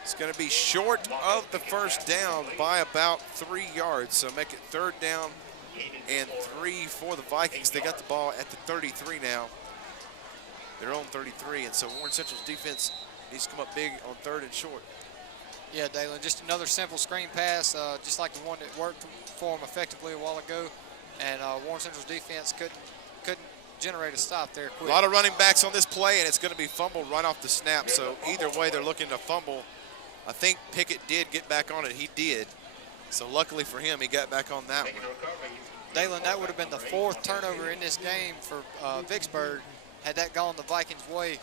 It's going to be short of the first down by about 3 yards. So make it 3rd down and 3 for the Vikings. They got the ball at the 33 now. Their own 33. And so Warren Central's defense needs to come up big on 3rd and short. Yeah, Dalen, just another simple screen pass, just like the one that worked for him effectively a while ago. And Warren Central's defense couldn't generate a stop there quick. A lot of running backs on this play, and it's going to be fumbled right off the snap. So either way, they're looking to fumble. I think Pickett did get back on it. He did. So luckily for him, he got back on that one. Dalen, that would have been the 4th turnover in this game for Vicksburg had that gone the Vikings' way.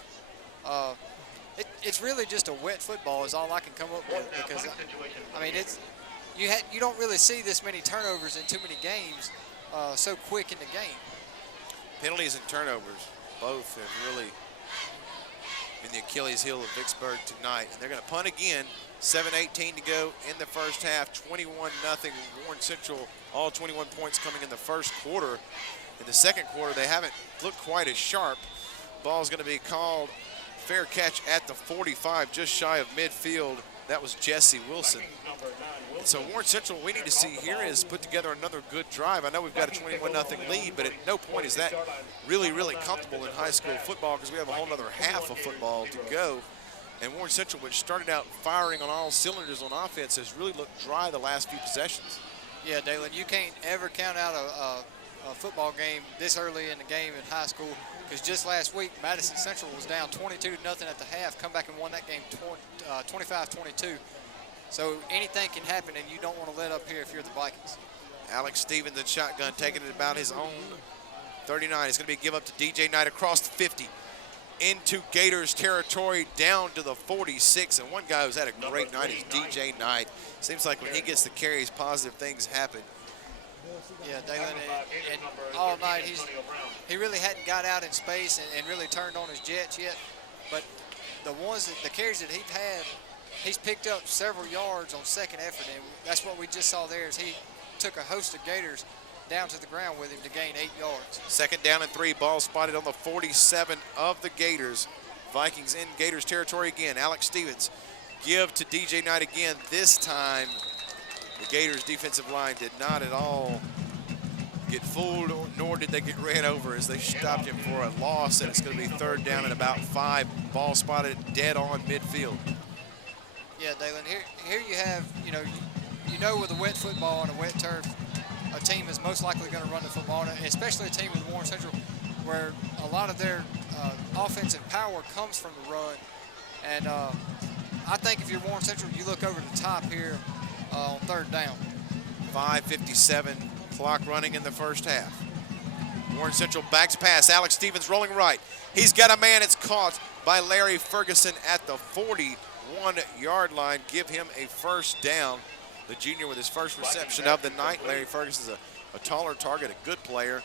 It's really just a wet football is all I can come up with because, I mean, you don't really see this many turnovers in too many games so quick in the game. Penalties and turnovers, both have really been the Achilles heel of Vicksburg tonight. And they're going to punt again. 7:18 to go in the first half. 21-0 Warren Central. All 21 points coming in the first quarter. In the second quarter, they haven't looked quite as sharp. Ball's going to be called fair catch at the 45, just shy of midfield. That was Jesse Wilson. And so Warren Central, what we need to see here is put together another good drive. I know we've got a 21-0 lead, but at no point is that really, really comfortable in high school football because we have a whole other half of football to go. And Warren Central, which started out firing on all cylinders on offense, has really looked dry the last few possessions. Yeah, Dalen, you can't ever count out a football game this early in the game in high school because just last week, Madison Central was down 22-0 at the half, come back and won that game 25-22. So anything can happen, and you don't want to let up here if you're the Vikings. Alex Stevens in shotgun, taking it about his own 39. It's going to be a give up to DJ Knight across the 50. Into Gators territory, down to the 46. And one guy who's had a great night is DJ Knight. Seems like when he gets the carries, positive things happen. Yeah, Dalen, and all night he really hadn't got out in space and really turned on his jets yet. But the carries that he's picked up several yards on second effort, and that's what we just saw there is he took a host of Gators down to the ground with him to gain 8 yards. 2nd down and 3, ball spotted on the 47 of the Gators. Vikings in Gators territory again. Alex Stevens give to DJ Knight again. This time, the Gators defensive line did not at all get fooled, nor did they get ran over as they stopped him for a loss, and it's going to be 3rd down and about 5. Ball spotted dead on midfield. Yeah, Dalen, here you have, you know with a wet football and a wet turf, a team is most likely going to run the football, and especially a team with Warren Central where a lot of their offensive power comes from the run. And I think if you're Warren Central, you look over the top here on 3rd down. 5:57, clock running in the first half. Warren Central backs pass. Alex Stevens rolling right. He's got a man. It's caught by Larry Ferguson at the 41-yard line. Give him a 1st down. The junior with his first reception of the night. Larry Ferguson is a taller target, a good player,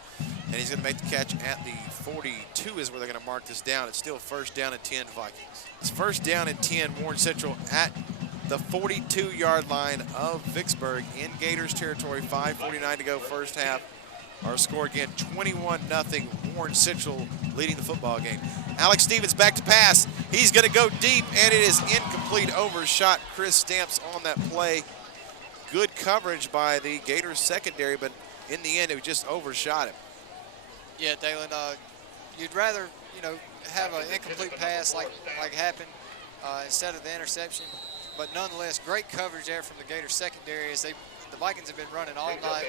and he's going to make the catch at the 42 is where they're going to mark this down. It's still 1st down and 10 Vikings. It's 1st down and 10, Warren Central at the 42-yard line of Vicksburg in Gators territory. 5:49 to go first half. Our score again, 21-0, Warren Central leading the football game. Alex Stevens back to pass. He's going to go deep, and it is incomplete, overshot. Chris Stamps on that play. Good coverage by the Gators secondary, but in the end, it just overshot him. Yeah, Dalen, you'd rather, have an incomplete pass like happened instead of the interception. But nonetheless, great coverage there from the Gators secondary as the Vikings have been running all night.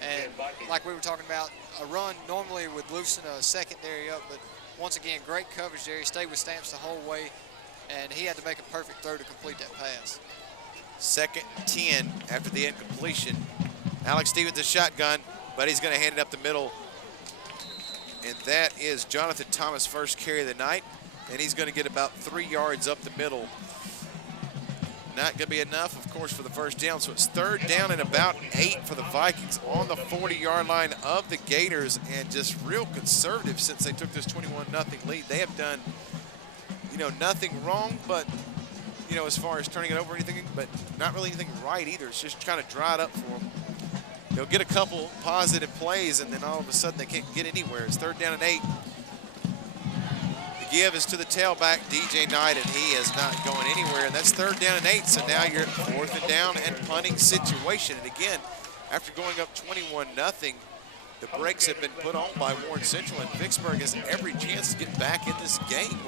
And like we were talking about, a run normally would loosen a secondary up, but once again, great coverage there. He stayed with Stamps the whole way, and he had to make a perfect throw to complete that pass. 2nd and 10 after the incompletion. Alex Stevens a shotgun, but he's going to hand it up the middle. And that is Jonathan Thomas' first carry of the night. And he's going to get about 3 yards up the middle Not going to be enough, of course, for the first down. So it's 3rd down and about 8 for the Vikings on the 40-yard line of the Gators, and just real conservative since they took this 21-0 lead. They have done, nothing wrong, but, as far as turning it over or anything, but not really anything right either. It's just kind of dried up for them. They'll get a couple positive plays, and then all of a sudden they can't get anywhere. It's 3rd down and 8. The give is to the tailback, DJ Knight, and he is not going anywhere. And that's 3rd down and 8, so now you're at 4th and down and punting situation. And again, after going up 21-0, the brakes have been put on by Warren Central, and Vicksburg has every chance to get back in this game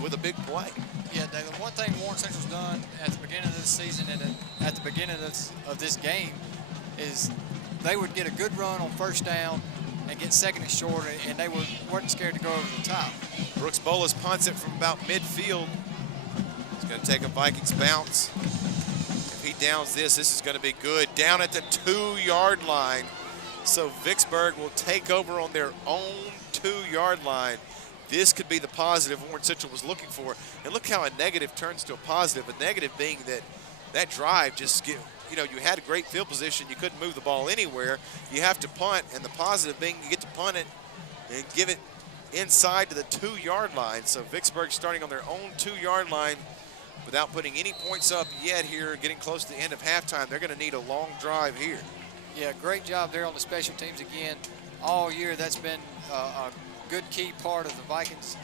with a big play. Yeah, David, one thing Warren Central's done at the beginning of this season and at the beginning of this game is they would get a good run on 1st down and get 2nd and short, and they weren't scared to go over the top. Brooks Bolas punts it from about midfield. He's going to take a Vikings bounce. If he downs this is going to be good. Down at the 2-yard line. So Vicksburg will take over on their own 2-yard line. This could be the positive Warren Central was looking for. And look how a negative turns to a positive. A negative being that drive just you had a great field position. You couldn't move the ball anywhere. You have to punt, and the positive being you get to punt it and give it inside to the 2-yard line. So Vicksburg starting on their own 2-yard line without putting any points up yet here, getting close to the end of halftime. They're going to need a long drive here. Yeah, great job there on the special teams again. All year that's been a good key part of the Vikings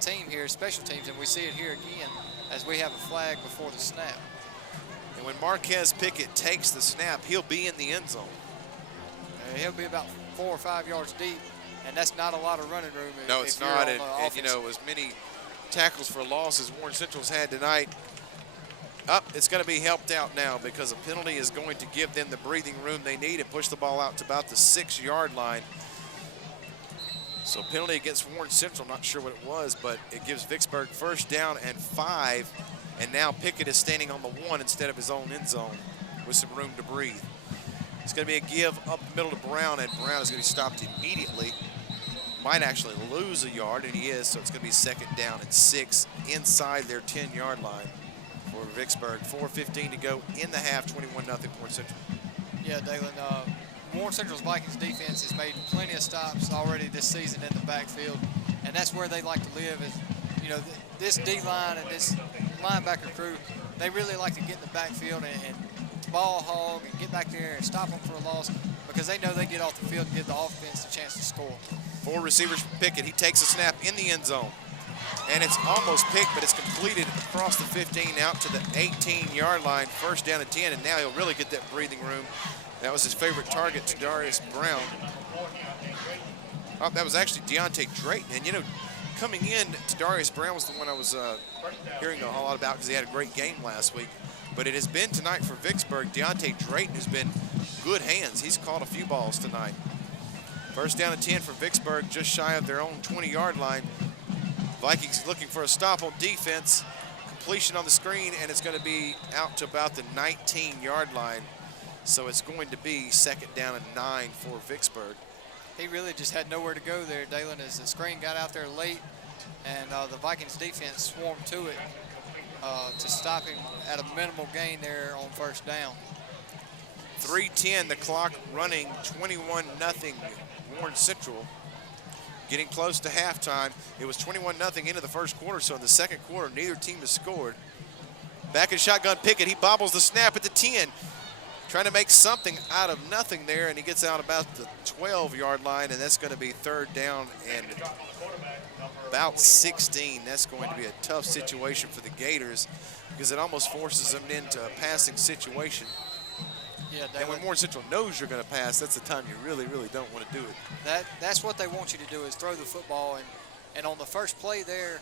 team here, special teams, and we see it here again as we have a flag before the snap. And when Marquez Pickett takes the snap, he'll be in the end zone. He'll be about 4 or 5 yards deep, and that's not a lot of running room. No, it's not. And as many tackles for loss as Warren Central's had tonight, it's going to be helped out now because a penalty is going to give them the breathing room they need and push the ball out to about the 6-yard line. So penalty against Warren Central, not sure what it was, but it gives Vicksburg 1st down and 5. And now Pickett is standing on the 1 instead of his own end zone with some room to breathe. It's going to be a give up the middle to Brown, and Brown is going to be stopped immediately. Might actually lose a yard, and he is, so it's going to be 2nd down and 6 inside their 10-yard line for Vicksburg. 4:15 to go in the half, 21-0 Warren Central. Yeah, Dalen, Warren Central's Vikings defense has made plenty of stops already this season in the backfield, and that's where they like to live. Is this D-line and this linebacker crew, they really like to get in the backfield and ball hog and get back there and stop them for a loss because they know they get off the field and give the offense a chance to score. 4 receivers for Pickett. He takes a snap in the end zone. And it's almost picked, but it's completed across the 15 out to the 18-yard line. 1st down and 10, and now he'll really get that breathing room. That was his favorite target, to Darius Brown. That was actually Deontay Drayton. And, coming in, Darius Brown was the one I was hearing a lot about because he had a great game last week. But it has been tonight for Vicksburg. Deontay Drayton has been good hands. He's caught a few balls tonight. 1st down and 10 for Vicksburg, just shy of their own 20-yard line. Vikings looking for a stop on defense. Completion on the screen, and it's going to be out to about the 19-yard line. So it's going to be 2nd down and 9 for Vicksburg. He really just had nowhere to go there, Dalen, as the screen got out there late, and the Vikings defense swarmed to it to stop him at a minimal gain there on 1st down. 3:10, the clock running, 21-0 Warren Central. Getting close to halftime. It was 21-0 into the 1st quarter, so in the 2nd quarter, neither team has scored. Back in shotgun Pickett, he bobbles the snap at the 10. Trying to make something out of nothing there, and he gets out about the 12-yard line, and that's going to be 3rd down and about 16. That's going to be a tough situation for the Gators because it almost forces them into a passing situation. Yeah, and when Warren Central knows you're going to pass, that's the time you really, really don't want to do it. That's what they want you to do is throw the football. And on the first play there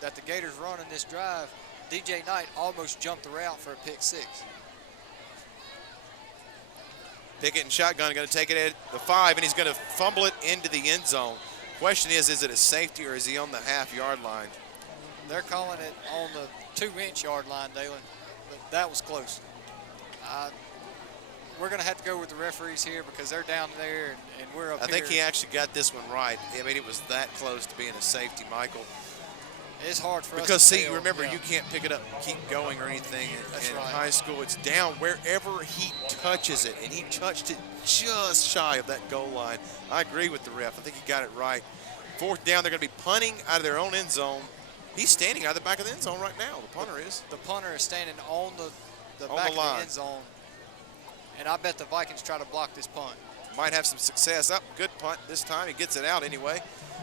that the Gators run in this drive, DJ Knight almost jumped the route for a pick 6. Pickett and shotgun going to take it at the 5, and he's going to fumble it into the end zone. Question is it a safety or is he on the half-yard line? They're calling it on the 2-inch yard line, Dalen, but that was close. We're going to have to go with the referees here because they're down there and we're up here. I think he actually got this one right. I mean, it was that close to being a safety, Michael. It's hard for us because to see, tell, remember, yeah. you can't pick it up and keep going or anything. That's in right. high school, it's down wherever he touches it, and he touched it just shy of that goal line. I agree with the ref. I think he got it right. 4th down, they're going to be punting out of their own end zone. He's standing out of the back of the end zone right now. The punter is. The punter is standing on the On back the of line. the end zone, and I bet the Vikings try to block this punt. Might have some success. Up, good punt this time. He gets it out anyway.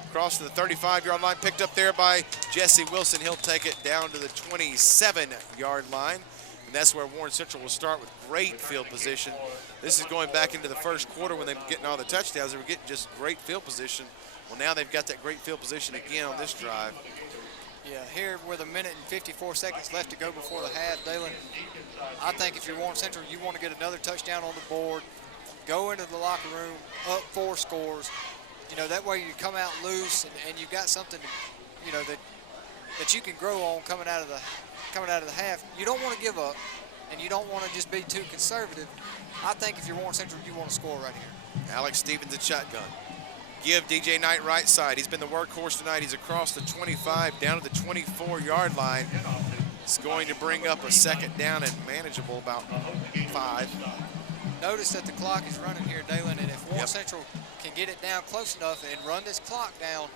Across to the 35-yard line, picked up there by Jesse Wilson. He'll take it down to the 27-yard line. And that's where Warren Central will start with great field position. This is going back into the first quarter when they were getting all the touchdowns. They were getting just great field position. Well, now they've got that great field position again on this drive. Yeah, here with 1 minute and 54 seconds left to go before the half, Dalen, I think if you're Warren Central, you want to get another touchdown on the board, go into the locker room, up 4 scores. You know, that way you come out loose and you've got something, you know, that you can grow on coming out of the half. You don't want to give up, and you don't want to just be too conservative. I think if you're Warren Central, you want to score right here. Alex Stevens at shotgun. Give DJ Knight right side. He's been the workhorse tonight. He's across the 25 down to the 24-yard line. It's going to bring up a 2nd down and manageable, about 5. Notice that the clock is running here, Dalen, and if Warren Central can get it down close enough and run this clock down,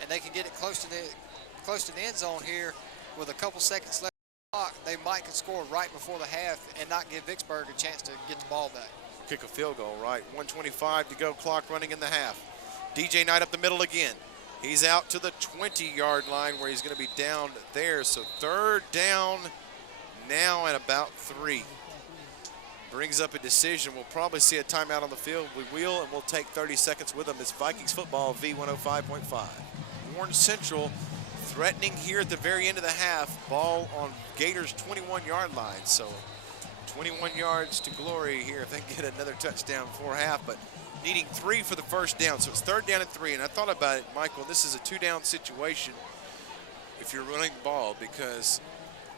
and they can get it close to the end zone here with a couple seconds left on the clock, they might could score right before the half and not give Vicksburg a chance to get the ball back. Kick a field goal, right? 1:25 to go, clock running in the half. DJ Knight up the middle again. He's out to the 20-yard line where he's going to be down there. So 3rd down now at about 3. Brings up a decision. We'll probably see a timeout on the field. We will, and we'll take 30 seconds with them. It's Vikings football, V105.5. Warren Central threatening here at the very end of the half. Ball on Gators' 21-yard line. So 21 yards to glory here if they can get another touchdown before half, but needing 3 for the 1st down. So it's 3rd down and 3. And I thought about it, Michael, this is a 2-down situation if you're running the ball, because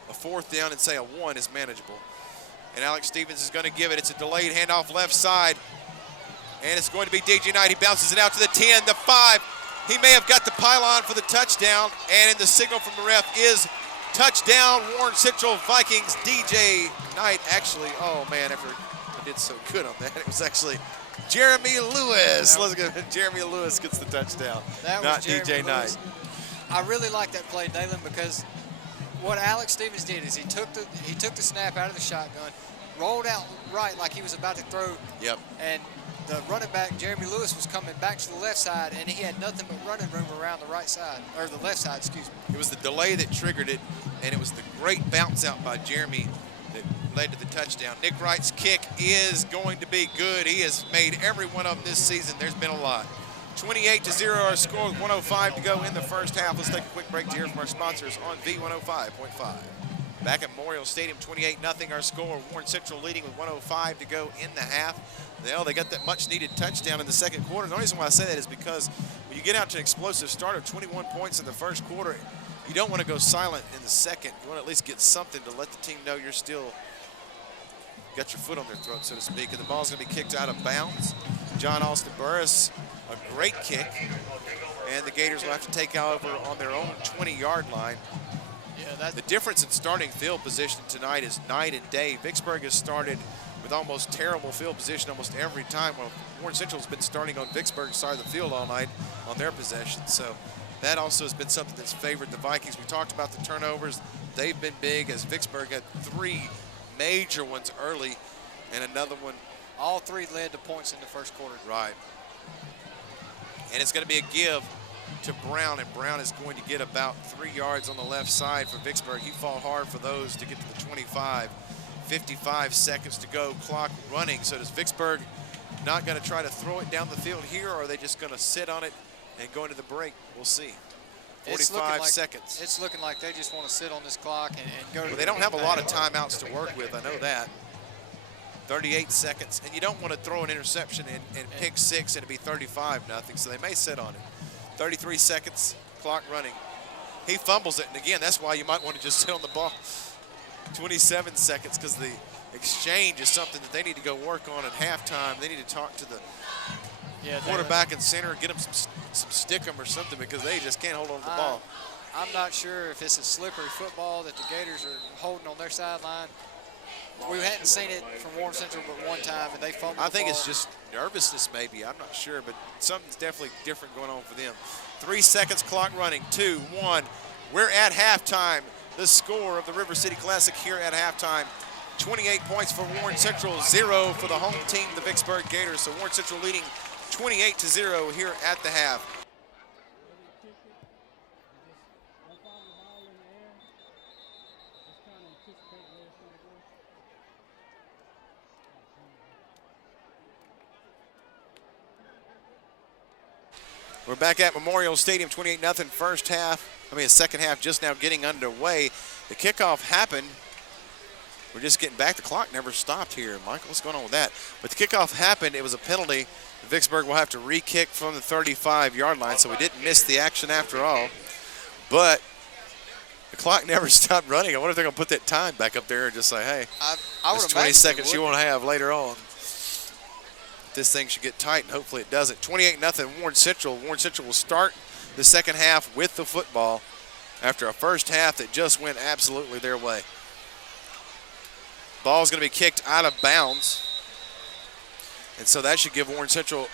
a 4th down and say a 1 is manageable. And Alex Stevens is going to give it. It's a delayed handoff left side. And it's going to be DJ Knight. He bounces it out to the 10, the 5. He may have got the pylon for the touchdown. And in the signal from the ref is touchdown, Warren Central Vikings. DJ Knight actually, oh man, after I did so good on that, it was actually Jeremy Lewis. Let's go. Jeremy Lewis gets the touchdown, not DJ Knight. I really like that play, Dalen, because what Alex Stevens did is he took the snap out of the shotgun, rolled out right like he was about to throw. Yep. And the running back, Jeremy Lewis, was coming back to the left side, and he had nothing but running room around the right side, or the left side, excuse me. It was the delay that triggered it, and it was the great bounce out by Jeremy that led to the touchdown. Nick Wright's kick is going to be good. He has made every one of them this season. There's been a lot. 28-0 our score with 105 to go in the 1st half. Let's take a quick break to hear from our sponsors on V105.5. Back at Memorial Stadium, 28-0 our score. Warren Central leading with 105 to go in the half. Well, they got that much-needed touchdown in the 2nd quarter. The only reason why I say that is because when you get out to an explosive start of 21 points in the 1st quarter, you don't want to go silent in the 2nd. You want to at least get something to let the team know you're still got your foot on their throat, so to speak. And the ball's going to be kicked out of bounds. John Austin Burris, a great kick. And the Gators will have to take over on their own 20-yard line. Yeah, the difference in starting field position tonight is night and day. Vicksburg has started with almost terrible field position almost every time. Well, Warren Central's been starting on Vicksburg's side of the field all night on their possession. So that also has been something that's favored the Vikings. We talked about the turnovers. They've been big, as Vicksburg had 3 major ones early and another one. All 3 led to points in the 1st quarter. Right. And it's going to be a give to Brown, and Brown is going to get about 3 yards on the left side for Vicksburg. He fought hard for those to get to the 25. 55 seconds to go, clock running. So does Vicksburg not going to try to throw it down the field here, or are they just going to sit on it and go into the break? We'll see. 45 seconds. It's looking like they just want to sit on this clock and go to Well, they don't have a lot of timeouts to work with, I know that. 38 seconds, and you don't want to throw an interception and pick 6 and it'd be 35-0, so they may sit on it. 33 seconds, clock running. He fumbles it, and again, that's why you might want to just sit on the ball. 27 seconds, because the exchange is something that they need to go work on at halftime. They need to talk to the quarterback and center, get them some stick 'em or something, because they just can't hold on to the ball. I'm not sure if it's a slippery football that the Gators are holding on their sideline. We hadn't seen it from Warren Central but one time, and they fumbled I think the ball. it's just nervousness maybe. I'm not sure, but something's definitely different going on for them. 3 seconds, clock running, 2, 1. We're at halftime. The score of the River City Classic here at halftime. 28 points for Warren Central, 0 for the home team, the Vicksburg Gators. So Warren Central leading 28-0 here at the half. We're back at Memorial Stadium, 28-0 first half. Second half just now getting underway. The kickoff happened. We're just getting back. The clock never stopped here. Michael, what's going on with that? But the kickoff happened. It was a penalty. Vicksburg will have to re-kick from the 35-yard line, so we didn't miss the action after all. But the clock never stopped running. I wonder if they're going to put that time back up there and just say, hey, I would that's 20 seconds you won't have later on. This thing should get tight, and hopefully it doesn't. 28-0 Warren Central. Warren Central will start the second half with the football after a first half that just went absolutely their way. Ball's going to be kicked out of bounds. And so that should give Warren Central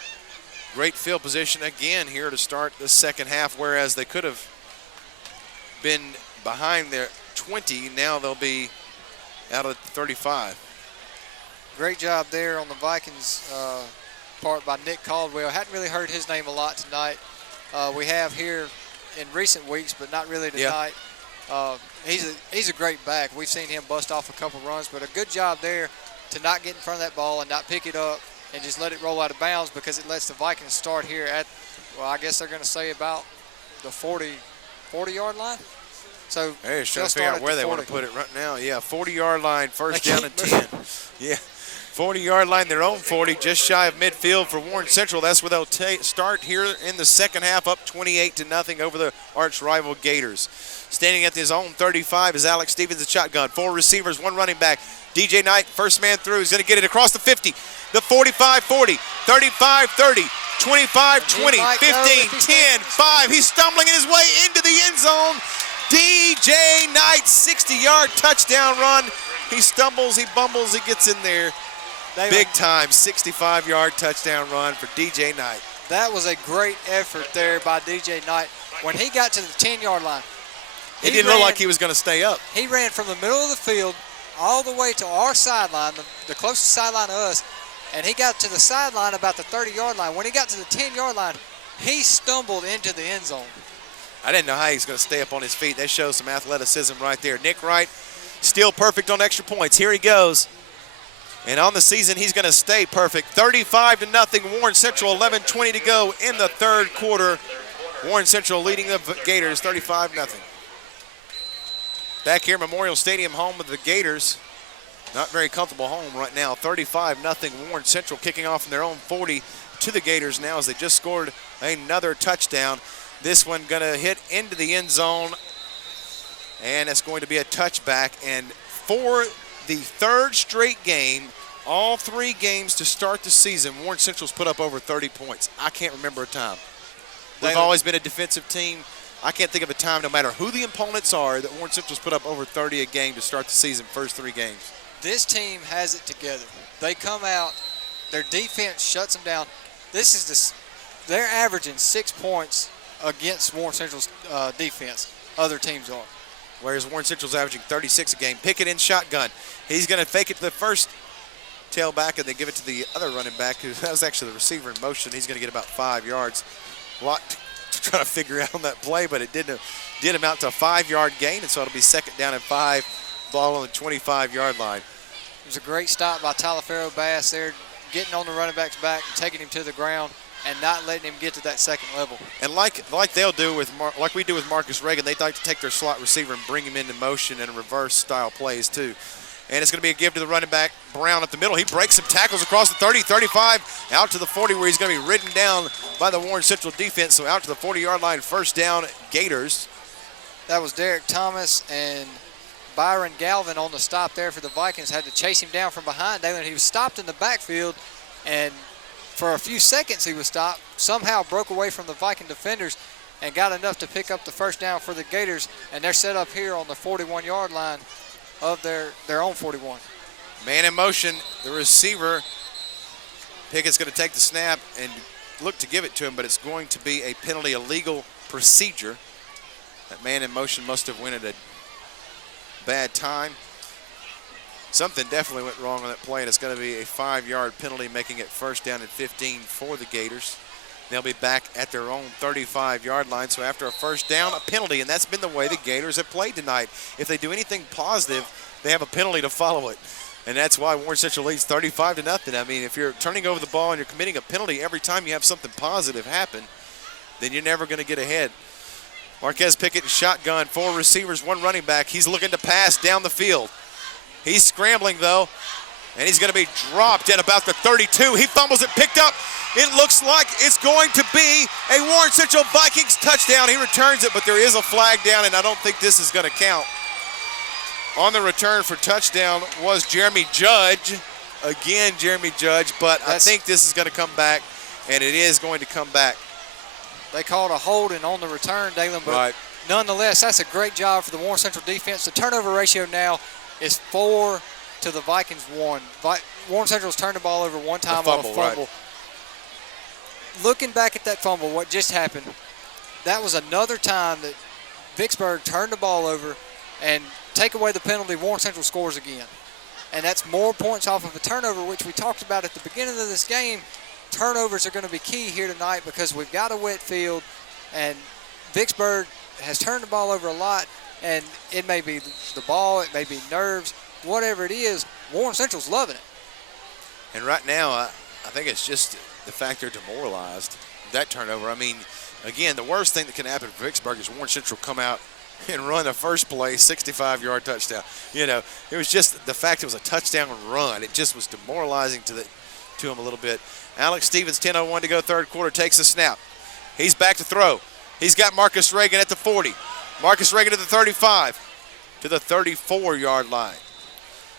great field position again here to start the second half, whereas they could have been behind their 20. Now they'll be out of the 35. Great job there on the Vikings part by Nick Caldwell. Hadn't really heard his name a lot tonight. We have here in recent weeks, but not really tonight. Yeah. He's a great back. We've seen him bust off a couple runs, but a good job there to not get in front of that ball and not pick it up and just let it roll out of bounds, because it lets the Vikings start here at, well, I guess they're going to say about the 40-yard line. So they're just trying to figure out where they want to put it right now. Yeah, 40-yard line, first down and 10. Yeah, 40-yard line, their own 40, just shy of midfield for Warren Central. That's where they'll start here in the second half, up 28-0 over the arch rival Gators. Standing at his own 35 is Alex Stevens, the shotgun. 4 receivers, 1 running back. DJ Knight, first man through. He's going to get it across the 50, the 45-40, 35-30, 25-20, 15, 10, 5. He's stumbling his way into the end zone. DJ Knight, 60-yard touchdown run. He stumbles, he bumbles, he gets in there. Big time, 65-yard touchdown run for DJ Knight. That was a great effort there by DJ Knight. When he got to the 10-yard line, it didn't look like he was going to stay up. He ran from the middle of the field all the way to our sideline, the closest sideline to us, and he got to the sideline about the 30-yard line. When he got to the 10-yard line, he stumbled into the end zone. I didn't know how he's going to stay up on his feet. That shows some athleticism right there. Nick Wright, still perfect on extra points. Here he goes. And on the season, he's going to stay perfect. 35-0, Warren Central, 11:20 to go in the third quarter. Warren Central leading the Gators, 35-0. Back here, Memorial Stadium, home of the Gators. Not very comfortable home right now. 35-0, Warren Central kicking off from their own 40 to the Gators now as they just scored another touchdown. This one going to hit into the end zone, and it's going to be a touchback. And for the third straight game, all 3 games to start the season, Warren Central's put up over 30 points. I can't remember a time. We've always been a defensive team. I can't think of a time, no matter who the opponents are, that Warren Central's put up over 30 a game to start the season, first 3 games. This team has it together. They come out, their defense shuts them down. They're averaging 6 points against Warren Central's defense. Other teams are. Whereas Warren Central's averaging 36 a game. Pickett in shotgun. He's going to fake it to the first tailback and then give it to the other running back, who that was actually the receiver in motion. He's going to get about 5 yards. A lot to try to figure out on that play, but it did amount to a 5-yard gain, and so it'll be second down and 5, ball on the 25-yard line. It was a great stop by Taliaferro Bass there, getting on the running back's back and taking him to the ground and not letting him get to that second level. And like they'll do with like we do with Marcus Reagan, they'd like to take their slot receiver and bring him into motion and reverse style plays too. And it's going to be a give to the running back, Brown, up the middle. He breaks some tackles across the 30, 35, out to the 40, where he's going to be ridden down by the Warren Central defense. So out to the 40-yard line, first down, Gators. That was Derek Thomas and Byron Galvin on the stop there for the Vikings. Had to chase him down from behind. He was stopped in the backfield, and for a few seconds he was stopped. Somehow broke away from the Viking defenders, and got enough to pick up the first down for the Gators, and they're set up here on the 41-yard line of their own 41. Man in motion, the receiver. Pickett's going to take the snap and look to give it to him, but it's going to be a penalty, a legal procedure. That man in motion must have went at a bad time. Something definitely went wrong on that play, and it's going to be a 5-yard penalty, making it first down and 15 for the Gators. They'll be back at their own 35-yard line. So after a first down, a penalty, and that's been the way the Gators have played tonight. If they do anything positive, they have a penalty to follow it. And that's why Warren Central leads 35-0. I mean, if you're turning over the ball and you're committing a penalty every time you have something positive happen, then you're never going to get ahead. Marquez Pickett in shotgun, 4 receivers, 1 running back. He's looking to pass down the field. He's scrambling, though, and he's going to be dropped at about the 32. He fumbles it, picked up. It looks like it's going to be a Warren Central Vikings touchdown. He returns it, but there is a flag down, and I don't think this is going to count. On the return for touchdown was Jeremy Judge. Again, Jeremy Judge, but I think this is going to come back, and it is going to come back. They called a holding on the return, Dalen, but nonetheless, that's a great job for the Warren Central defense. The turnover ratio now is 4 to the Vikings 1. Warren Central's turned the ball over one time on a fumble. Right. Looking back at that fumble, what just happened, that was another time that Vicksburg turned the ball over and take away the penalty, Warren Central scores again. And that's more points off of a turnover, which we talked about at the beginning of this game. Turnovers are going to be key here tonight because we've got a wet field, and Vicksburg has turned the ball over a lot, and it may be the ball, it may be nerves, whatever it is, Warren Central's loving it. And right now, I think it's just the fact they're demoralized, that turnover. I mean, again, the worst thing that can happen for Vicksburg is Warren Central come out and run the first play, 65-yard touchdown. You know, it was just the fact it was a touchdown run. It just was demoralizing to him a little bit. Alex Stevens, 10:01 to go, third quarter, takes a snap. He's back to throw. He's got Marcus Reagan at the 40. Marcus Reagan to the 35, to the 34-yard line.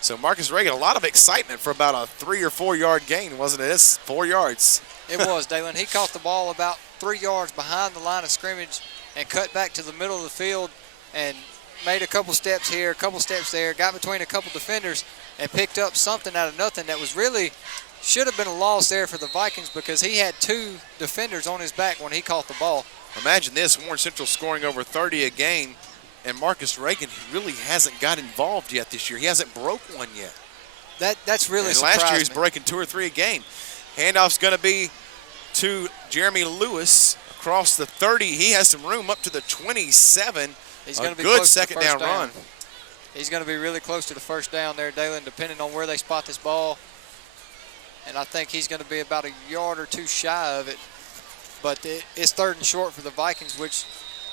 So Marcus Reagan, a lot of excitement for about a 3 or 4 yard gain, wasn't it? It's 4 yards. It was, Dalen. He caught the ball about 3 yards behind the line of scrimmage and cut back to the middle of the field and made a couple steps here, a couple steps there, got between a couple defenders and picked up something out of nothing that was really should have been a loss there for the Vikings because he had 2 defenders on his back when he caught the ball. Imagine this, Warren Central scoring over 30 a game, and Marcus Reagan really hasn't got involved yet this year. He hasn't broke one yet. That's really and surprising. Last year he was breaking 2 or 3 a game. Handoff's going to be to Jeremy Lewis across the 30. He has some room up to the 27. He's going to be good close second to the down first run. He's going to be really close to the first down there, Dalen, depending on where they spot this ball. And I think he's going to be about a yard or 2 shy of it. But it's 3rd and short for the Vikings, which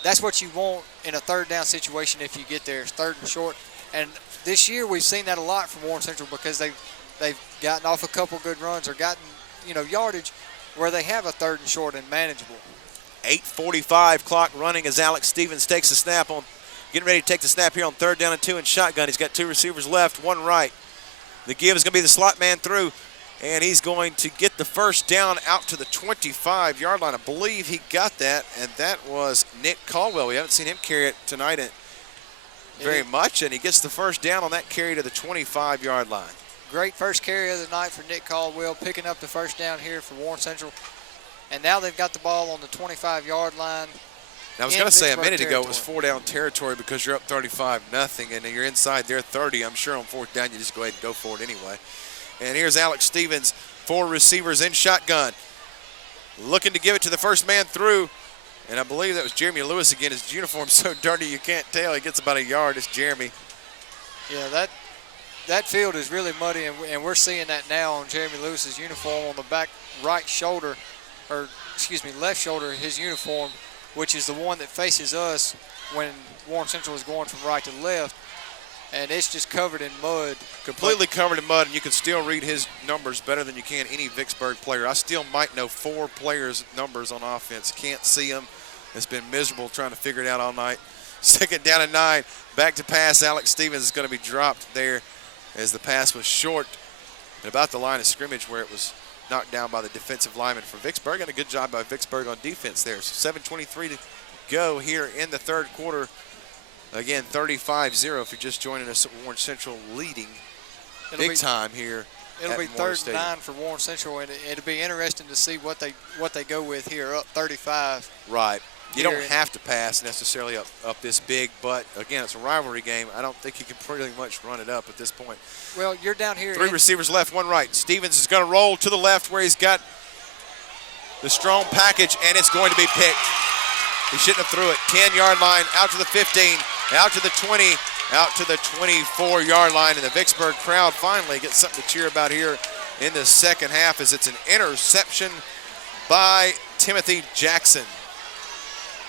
that's what you want in a 3rd down situation if you get there. It's 3rd and short. And this year we've seen that a lot from Warren Central because they've gotten off a couple good runs or gotten, yardage where they have a 3rd and short and manageable. 8:45 clock running as Alex Stevens takes the snap on, getting ready to take the snap here on 3rd down and 2 in shotgun. He's got 2 receivers left, 1 right. The give is going to be the slot man through, and he's going to get the first down out to the 25-yard line. I believe he got that, and that was Nick Caldwell. We haven't seen him carry it tonight very much, and he gets the first down on that carry to the 25-yard line. Great first carry of the night for Nick Caldwell, picking up the first down here for Warren Central. And now they've got the ball on the 25-yard line. Now, I was going to say a minute ago it was 4-down territory because you're up 35-0, and you're inside their 30. I'm sure on 4th down you just go ahead and go for it anyway. And here's Alex Stevens, 4 receivers in shotgun, looking to give it to the first man through. And I believe that was Jeremy Lewis again. His uniform's so dirty you can't tell. He gets about a yard. It's Jeremy. Yeah, that field is really muddy, and we're seeing that now on Jeremy Lewis's uniform on the back right shoulder, or excuse me, left shoulder, his uniform, which is the one that faces us when Warren Central is going from right to left. And it's just covered in mud. Completely covered in mud, and you can still read his numbers better than you can any Vicksburg player. I still might know 4 players' numbers on offense. Can't see them. It's been miserable trying to figure it out all night. 2nd down and 9. Back to pass. Alex Stevens is going to be dropped there as the pass was short and about the line of scrimmage where it was knocked down by the defensive lineman for Vicksburg. And a good job by Vicksburg on defense there. So 7:23 to go here in the third quarter. Again, 35-0 if you're just joining us at Warren Central leading big time here. It'll be 3rd and 9 for Warren Central, and it'll be interesting to see what they go with here, up 35. Right. You don't have to pass necessarily up this big, but again, it's a rivalry game. I don't think you can pretty much run it up at this point. Well, you're down here. 3 receivers left, 1 right. Stevens is going to roll to the left where he's got the strong package, and it's going to be picked. He shouldn't have threw it. 10-yard line, out to the 15, out to the 20, out to the 24-yard line, and the Vicksburg crowd finally gets something to cheer about here in the second half as it's an interception by Timothy Jackson.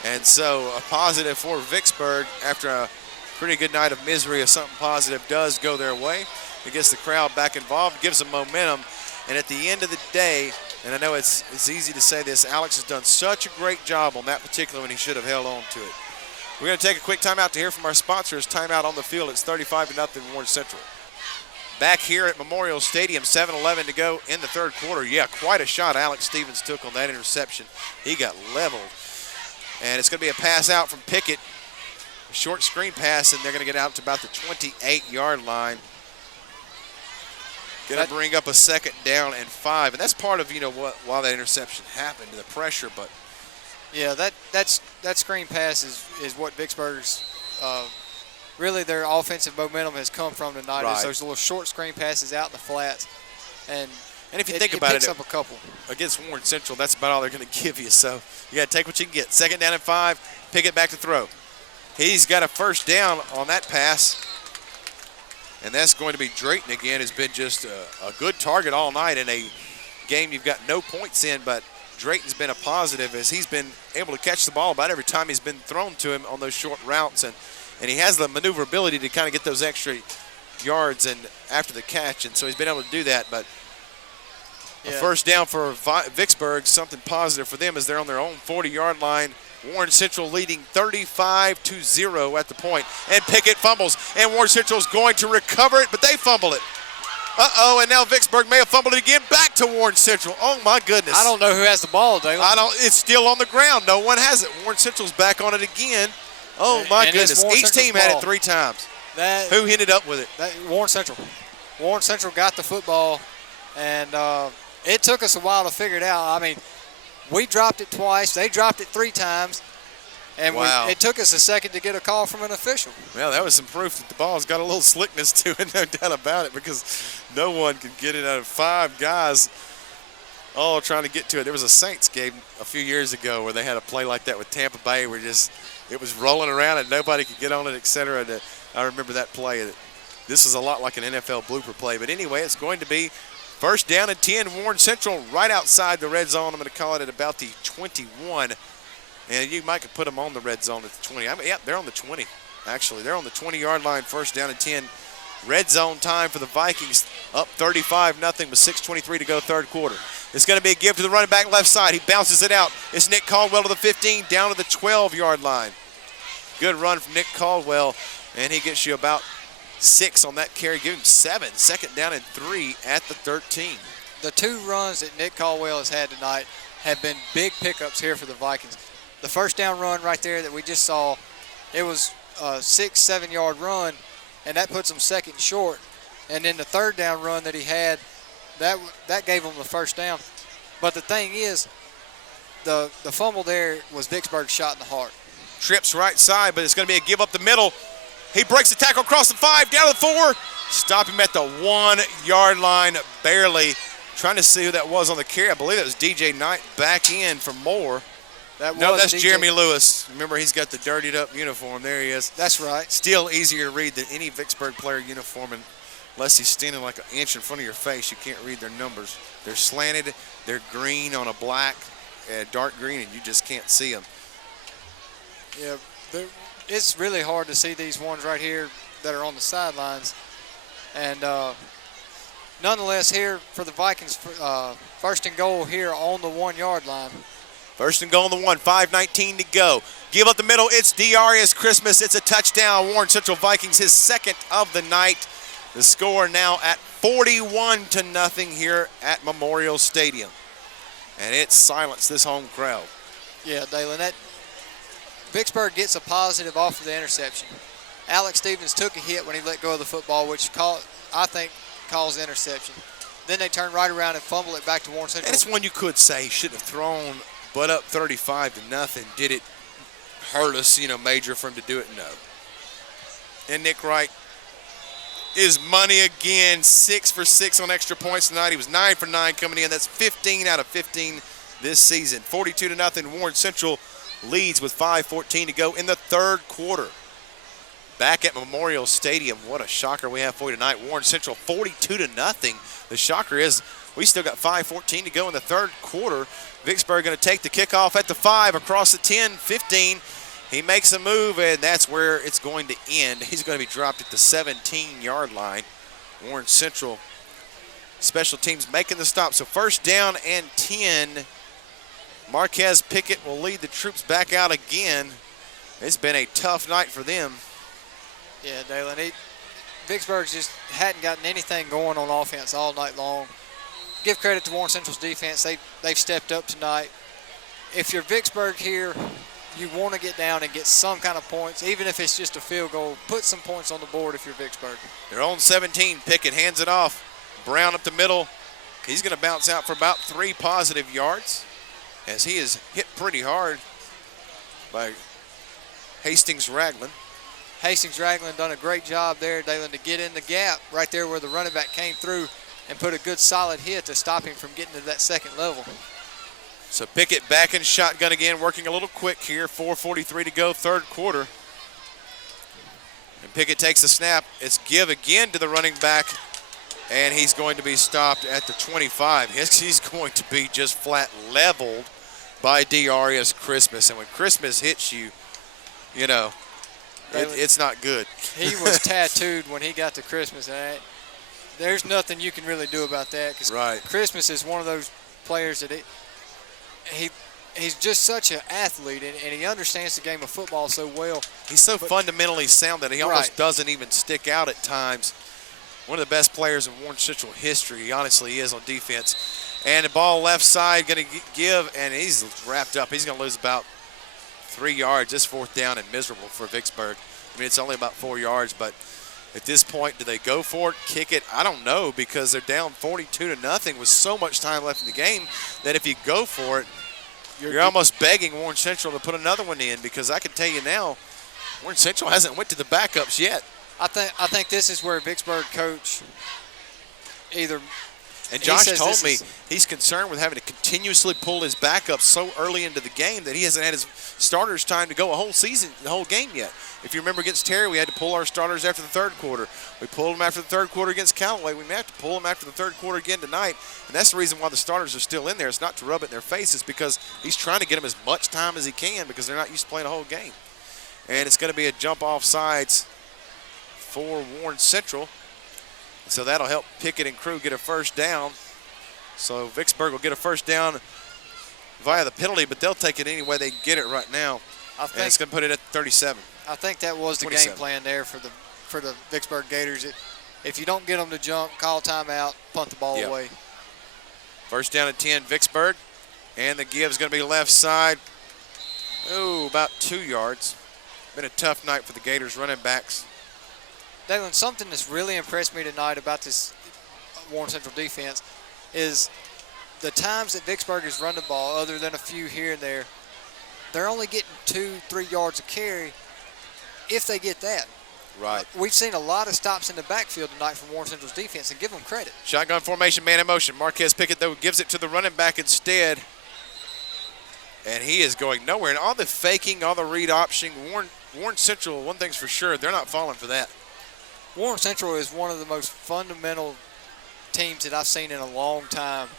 And so a positive for Vicksburg after a pretty good night of misery. If something positive does go their way, it gets the crowd back involved, gives them momentum. And at the end of the day, and I know it's easy to say this, Alex has done such a great job on that particular one. He should have held on to it. We're going to take a quick timeout to hear from our sponsors. Timeout on the field. It's 35-0 Warren Central. Back here at Memorial Stadium, 7:11 to go in the third quarter. Yeah, quite a shot Alex Stevens took on that interception. He got leveled. And it's going to be a pass out from Pickett. A short screen pass, and they're going to get out to about the 28-yard line. Going to bring up a 2nd down and 5. And that's part of, why that interception happened, the pressure. But yeah, that screen pass is what Vicksburg's really their offensive momentum has come from tonight. Right. Is those little short screen passes out in the flats, and if you think about it, picks up a couple against Warren Central. That's about all they're going to give you. So you got to take what you can get. 2nd down and 5. Pickett back to throw. He's got a 1st down on that pass. And that's going to be Drayton again. Has been just a good target all night in a game you've got no points in, but Drayton's been a positive as he's been able to catch the ball about every time he's been thrown to him on those short routes. And he has the maneuverability to kind of get those extra yards and after the catch, and so he's been able to do that. But a 1st down for Vicksburg, something positive for them as they're on their own 40-yard line. Warren Central leading 35-0 at the point. And Pickett fumbles, and Warren Central's going to recover it, but they fumble it. Uh-oh, and now Vicksburg may have fumbled it again. Back to Warren Central. Oh, my goodness. I don't know who has the ball, Dale. It's still on the ground. No one has it. Warren Central's back on it again. Oh, my goodness. Each team had it 3 times. Who ended up with it? Warren Central. Warren Central got the football, and it took us a while to figure it out. I mean, we dropped it twice. They dropped it 3 times. And it took us a second to get a call from an official. Well, that was some proof that the ball's got a little slickness to it, no doubt about it, because no one could get it out of 5 guys all trying to get to it. There was a Saints game a few years ago where they had a play like that with Tampa Bay where it was rolling around and nobody could get on it, et cetera. And I remember that play. This is a lot like an NFL blooper play. But anyway, it's going to be 1st down and 10, Warren Central right outside the red zone. I'm going to call it at about the 21. And you might could put them on the red zone at the 20. Yeah, they're on the 20, actually. They're on the 20-yard line, 1st down and 10. Red zone time for the Vikings, up 35-0 with 6:23 to go, third quarter. It's going to be a give to the running back left side. He bounces it out. It's Nick Caldwell to the 15, down to the 12-yard line. Good run from Nick Caldwell, and he gets you about 6 on that carry. Give him 7. 2nd down and 3 at the 13. The 2 runs that Nick Caldwell has had tonight have been big pickups here for the Vikings. The 1st down run right there that we just saw, it was a 6-7 yard run, and that puts him 2nd short. And then the 3rd down run that he had, that gave him the 1st down. But the thing is, the fumble there was Vicksburg's shot in the heart. Trips right side, but it's going to be a give up the middle. He breaks the tackle across the 5, down to the 4. Stop him at the 1-yard line, barely. Trying to see who that was on the carry. I believe it was DJ Knight back in for more. No, that's Jeremy Lewis. Remember, he's got the dirtied up uniform. There he is. That's right. Still easier to read than any Vicksburg player uniform, and unless he's standing like an inch in front of your face, you can't read their numbers. They're slanted, they're green on a black, dark green, and you just can't see them. Yeah, it's really hard to see these ones right here that are on the sidelines. And nonetheless, here for the Vikings, 1st and goal here on the 1-yard line. 1st and goal on the 1, 5:19 to go. Give up the middle, it's Darius Christmas. It's a touchdown. Warren Central Vikings, his 2nd of the night. The score now at 41-0 here at Memorial Stadium. And it silenced this home crowd. Yeah, Dalen, Vicksburg gets a positive off of the interception. Alex Stevens took a hit when he let go of the football, which I think caused the interception. Then they turned right around and fumbled it back to Warren Central. And it's one you could say he shouldn't have thrown, but up 35-0. Did it hurt us, major for him to do it? No. And Nick Wright is money again, 6 for 6 on extra points tonight. He was 9 for 9 coming in. That's 15 out of 15 this season. 42-0. Warren Central leads with 5:14 to go in the third quarter. Back at Memorial Stadium, what a shocker we have for you tonight. Warren Central 42-0. The shocker is we still got 5:14 to go in the third quarter. Vicksburg going to take the kickoff at the 5 across the 10, 15. He makes a move, and that's where it's going to end. He's going to be dropped at the 17-yard line. Warren Central special teams making the stop. So first down and 10. Marquez Pickett will lead the troops back out again. It's been a tough night for them. Yeah, Dalen, Vicksburg just hadn't gotten anything going on offense all night long. Give credit to Warren Central's defense. They've stepped up tonight. If you're Vicksburg here, you want to get down and get some kind of points, even if it's just a field goal. Put some points on the board if you're Vicksburg. Their own 17. Pickett hands it off. Brown up the middle. He's going to bounce out for about 3 positive yards as he is hit pretty hard by Hastings Ragland. Hastings Ragland done a great job there, Dalen, to get in the gap right there where the running back came through and put a good solid hit to stop him from getting to that second level. So Pickett back in shotgun again, working a little quick here. 4:43 to go, third quarter. And Pickett takes the snap. It's give again to the running back, and he's going to be stopped at the 25. He's going to be just flat leveled by Darius Christmas. And when Christmas hits you, it's not good. He was tattooed when he got to Christmas. There's nothing you can really do about that because Christmas is one of those players that he's just such an athlete and he understands the game of football so well. He's so fundamentally sound that he almost doesn't even stick out at times. One of the best players in Warren Central history. He honestly is on defense. And the ball left side going to give, and he's wrapped up. He's going to lose about 3 yards. This fourth down and miserable for Vicksburg. I mean, it's only about 4 yards, but at this point, do they go for it, kick it? I don't know, because they're down 42-0 with so much time left in the game that if you go for it, you're almost begging Warren Central to put another one in, because I can tell you now, Warren Central hasn't went to the backups yet. I think this is where Vicksburg coach either. And Josh told me he's concerned with having to continuously pull his backups so early into the game that he hasn't had his starters time to go a whole season, the whole game yet. If you remember against Terry, we had to pull our starters after the third quarter. We pulled them after the third quarter against Callaway. We may have to pull them after the third quarter again tonight. And that's the reason why the starters are still in there. It's not to rub it in their faces, because he's trying to get them as much time as he can because they're not used to playing a whole game. And it's going to be a jump off sides for Warren Central. So that'll help Pickett and crew get a first down. So Vicksburg will get a first down via the penalty, but they'll take it any way they can get it right now. And it's going to put it at 37. I think that was the 27. game plan there for the Vicksburg Gators. If you don't get them to jump, call timeout, punt the ball away. First down at 10, Vicksburg. And the give is going to be left side. Oh, about 2 yards. Been a tough night for the Gators running backs. Dalen, something that's really impressed me tonight about this Warren Central defense is the times that Vicksburg has run the ball, other than a few here and there, they're only getting 2-3 yards a carry if they get that. Right. We've seen a lot of stops in the backfield tonight from Warren Central's defense, and give them credit. Shotgun formation, man in motion. Marquez Pickett, though, gives it to the running back instead. And he is going nowhere. And all the faking, all the read option, Warren Central, one thing's for sure, they're not falling for that. Warren Central is one of the most fundamental teams that I've seen in a long time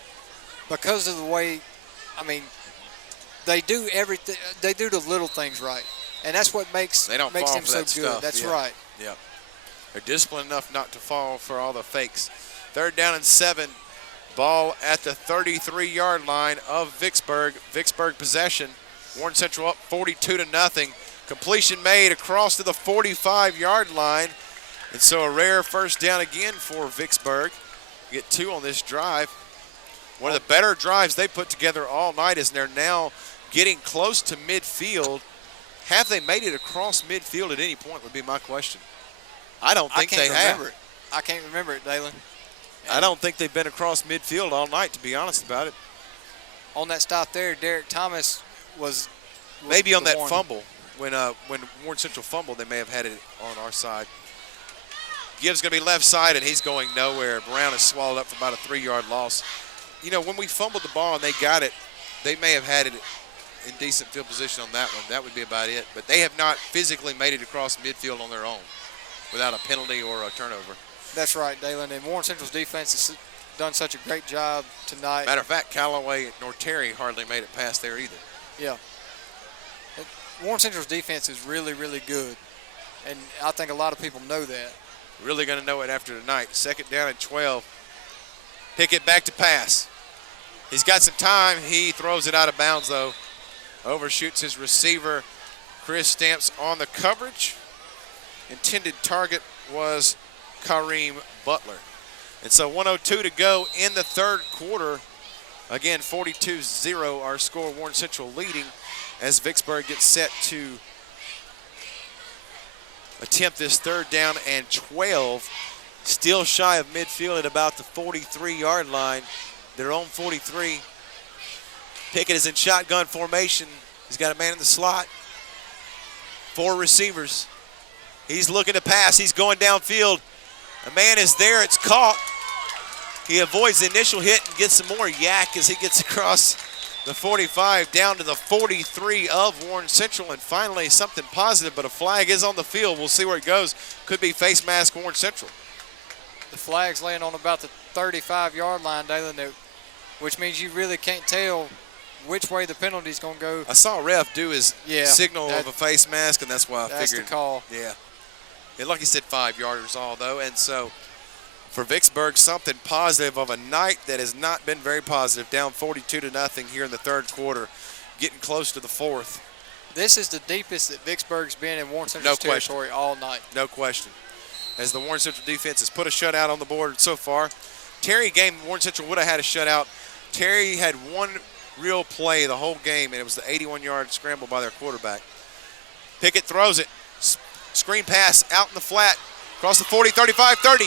because of the way, they do everything. They do the little things right, and that's what makes them so good. Stuff. That's right. Yep. They're disciplined enough not to fall for all the fakes. Third down and 7. Ball at the 33-yard line of Vicksburg. Vicksburg possession. Warren Central up 42-0. Completion made across to the 45-yard line. And so a rare first down again for Vicksburg. Get 2 on this drive. One of the better drives they put together all night is they're now getting close to midfield Have they made it across midfield at any point would be my question. I don't think they have. I can't remember it, Dalen. I don't think they've been across midfield all night, to be honest about it. On that stop there, Derek Thomas was maybe on that one. fumble. When Warren Central fumbled, they may have had it on our side. Gibbs going to be left side, and he's going nowhere. Brown is swallowed up for about a 3-yard loss. You know, when we fumbled the ball and they got it, they may have had it in decent field position on that one. That would be about it. But they have not physically made it across midfield on their own without a penalty or a turnover. That's right, Dalen. And Warren Central's defense has done such a great job tonight. Matter of fact, Callaway nor Terry hardly made it past there either. Yeah. Warren Central's defense is really, really good. And I think a lot of people know that. Really going to know it after tonight. 2nd down and 12. Pickett back to pass. He's got some time. He throws it out of bounds, though. Overshoots his receiver. Chris Stamps on the coverage. Intended target was Kareem Butler. And so 1:02 to go in the 3rd quarter. Again, 42-0 our score. Warren Central leading as Vicksburg gets set to attempt this 3rd down and 12. Still shy of midfield at about the 43-yard line. Their own 43. Pickett is in shotgun formation. He's got a man in the slot. 4 receivers. He's looking to pass. He's going downfield. A man is there. It's caught. He avoids the initial hit and gets some more yak as he gets across the 45 down to the 43 of Warren Central. And finally something positive, but a flag is on the field. We'll see where it goes. Could be face mask Warren Central. The flag's laying on about the 35-yard line, Dalen, which means you really can't tell which way the penalty's going to go. I saw a ref do his signal of a face mask, and that's why I figured. That's the call. Yeah. And like he said, 5-yarders all, though. And so for Vicksburg, something positive of a night that has not been very positive. Down 42-0 here in the 3rd quarter, getting close to the 4th. This is the deepest that Vicksburg's been in Warren Central's territory all night. No question. As the Warren Central defense has put a shutout on the board so far. Terry game, Warren Central would have had a shutout. Terry had one real play the whole game, and it was the 81-yard scramble by their quarterback. Pickett throws it. Screen pass out in the flat. Across the 40, 35, 30.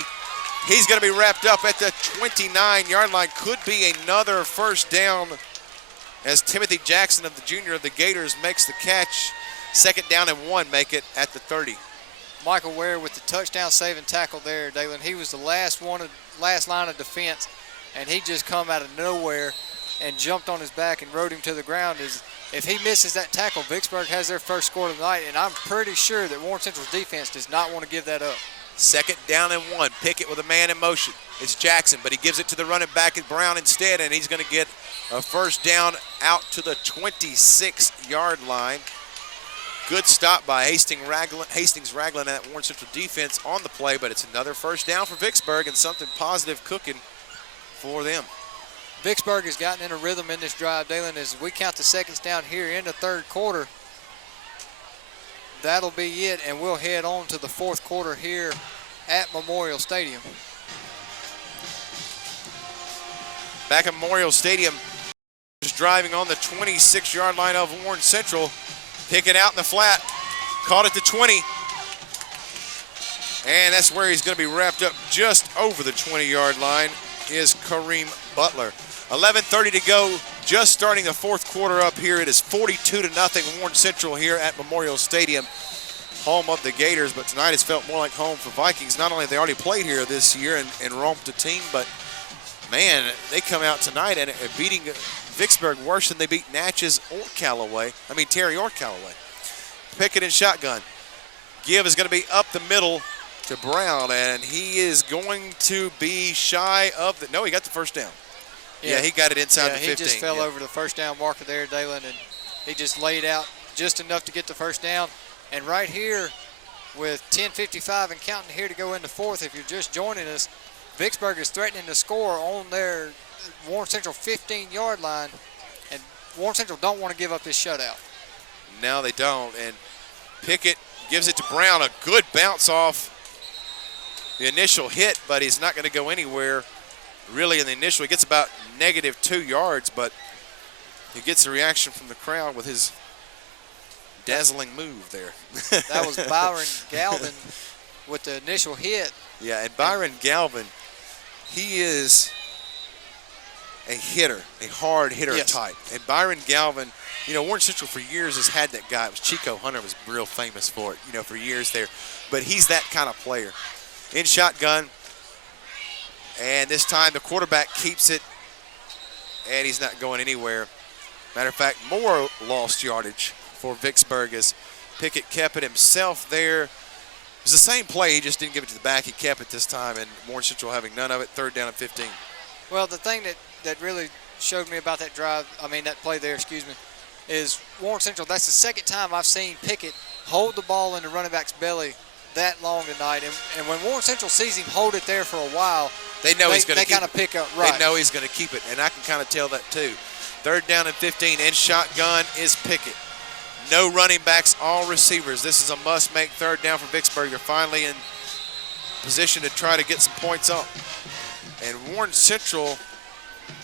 He's going to be wrapped up at the 29-yard line. Could be another 1st down as Timothy Jackson of the junior of the Gators makes the catch. 2nd down and 1, make it at the 30. Michael Ware with the touchdown saving tackle there, Dalen. He was the last line of defense, and he just come out of nowhere and jumped on his back and rode him to the ground. If he misses that tackle, Vicksburg has their 1st score of the night, and I'm pretty sure that Warren Central's defense does not want to give that up. 2nd down and 1. Pickett with a man in motion. It's Jackson, but he gives it to the running back at Brown instead, and he's going to get a 1st down out to the 26-yard line. Good stop by Hastings Ragland at Warren Central defense on the play, but it's another 1st down for Vicksburg and something positive cooking for them. Vicksburg has gotten in a rhythm in this drive, Dalen, as we count the seconds down here in the 3rd quarter. That'll be it, and we'll head on to the 4th quarter here at Memorial Stadium. Back at Memorial Stadium, just driving on the 26-yard line of Warren Central. Pickett out in the flat, caught at the 20. And that's where he's going to be wrapped up just over the 20-yard line is Kareem Butler. 11:30 to go, just starting the 4th quarter up here. It is 42-0 Warren Central here at Memorial Stadium, home of the Gators. But tonight it's felt more like home for Vikings. Not only have they already played here this year and romped a team, but man, they come out tonight and beating Vicksburg worse than they beat Natchez or Terry or Callaway. Pickett in shotgun. Give is going to be up the middle to Brown, and he is going to be shy of the, no, he got the 1st down. Yeah, he got it inside the 15. He just fell over the 1st down marker there, Dalen, and he just laid out just enough to get the 1st down. And right here with 10:55 and counting here to go in the 4th, if you're just joining us, Vicksburg is threatening to score on their Warren Central 15-yard line, and Warren Central don't want to give up this shutout. No, they don't, and Pickett gives it to Brown. A good bounce off the initial hit, but he's not going to go anywhere really in the initial. He gets about -2 yards, but he gets a reaction from the crowd with his dazzling move there. That was Byron Galvin with the initial hit. Yeah, and Byron Galvin, he is a hitter, a hard hitter type. And Byron Galvin, you know, Warren Central for years has had that guy. It was Chico Hunter was real famous for it, you know, for years there. But he's that kind of player. In shotgun, and this time the quarterback keeps it, and he's not going anywhere. Matter of fact, more lost yardage for Vicksburg as Pickett kept it himself there. It was the same play, he just didn't give it to the back. He kept it this time, and Warren Central having none of it, 3rd down and 15. Well, the thing that really showed me about that drive, that play there, is Warren Central, that's the second time I've seen Pickett hold the ball in the running back's belly that long tonight. And when Warren Central sees him hold it there for a while, they know he's going to kind of pick up. Right. They know he's going to keep it, and I can kind of tell that too. 3rd down and 15, in shotgun is Pickett. No running backs, all receivers. This is a must-make 3rd down for Vicksburg. They're finally in position to try to get some points up. And Warren Central,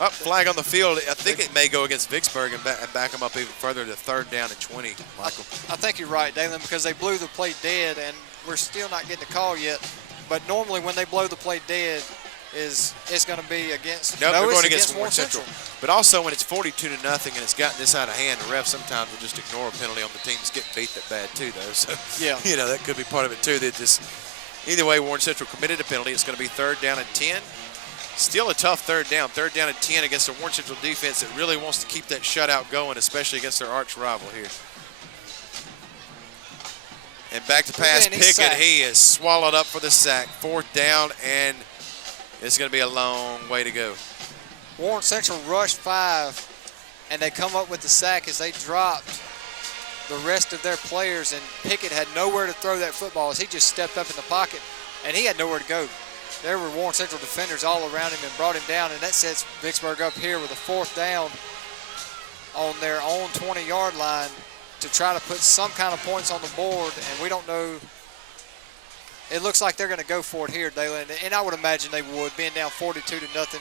flag on the field. I think it may go against Vicksburg and back them up even further to 3rd down and 20, Michael. I think you're right, Dalen, because they blew the play dead, and we're still not getting a call yet. But normally when they blow the play dead, it's going to be against. No, they're going against Warren Central. But also when it's 42-0 and it's gotten this out of hand, the ref sometimes will just ignore a penalty on the team that's getting beat that bad too, though. So yeah, you know, that could be part of it too. That just either way, Warren Central committed a penalty. It's going to be 3rd down and 10. Still a tough 3rd down. 3rd down and 10 against a Warren Central defense that really wants to keep that shutout going, especially against their arch rival here. And back to pass Pickett. He is swallowed up for the sack. 4th down, and it's going to be a long way to go. Warren Central rushed 5, and they come up with the sack as they dropped the rest of their players, and Pickett had nowhere to throw that football as he just stepped up in the pocket, and he had nowhere to go. There were Warren Central defenders all around him and brought him down, and that sets Vicksburg up here with a 4th down on their own 20-yard line to try to put some kind of points on the board, and we don't know. It looks like they're going to go for it here, Dalen, and I would imagine they would, being down 42-0,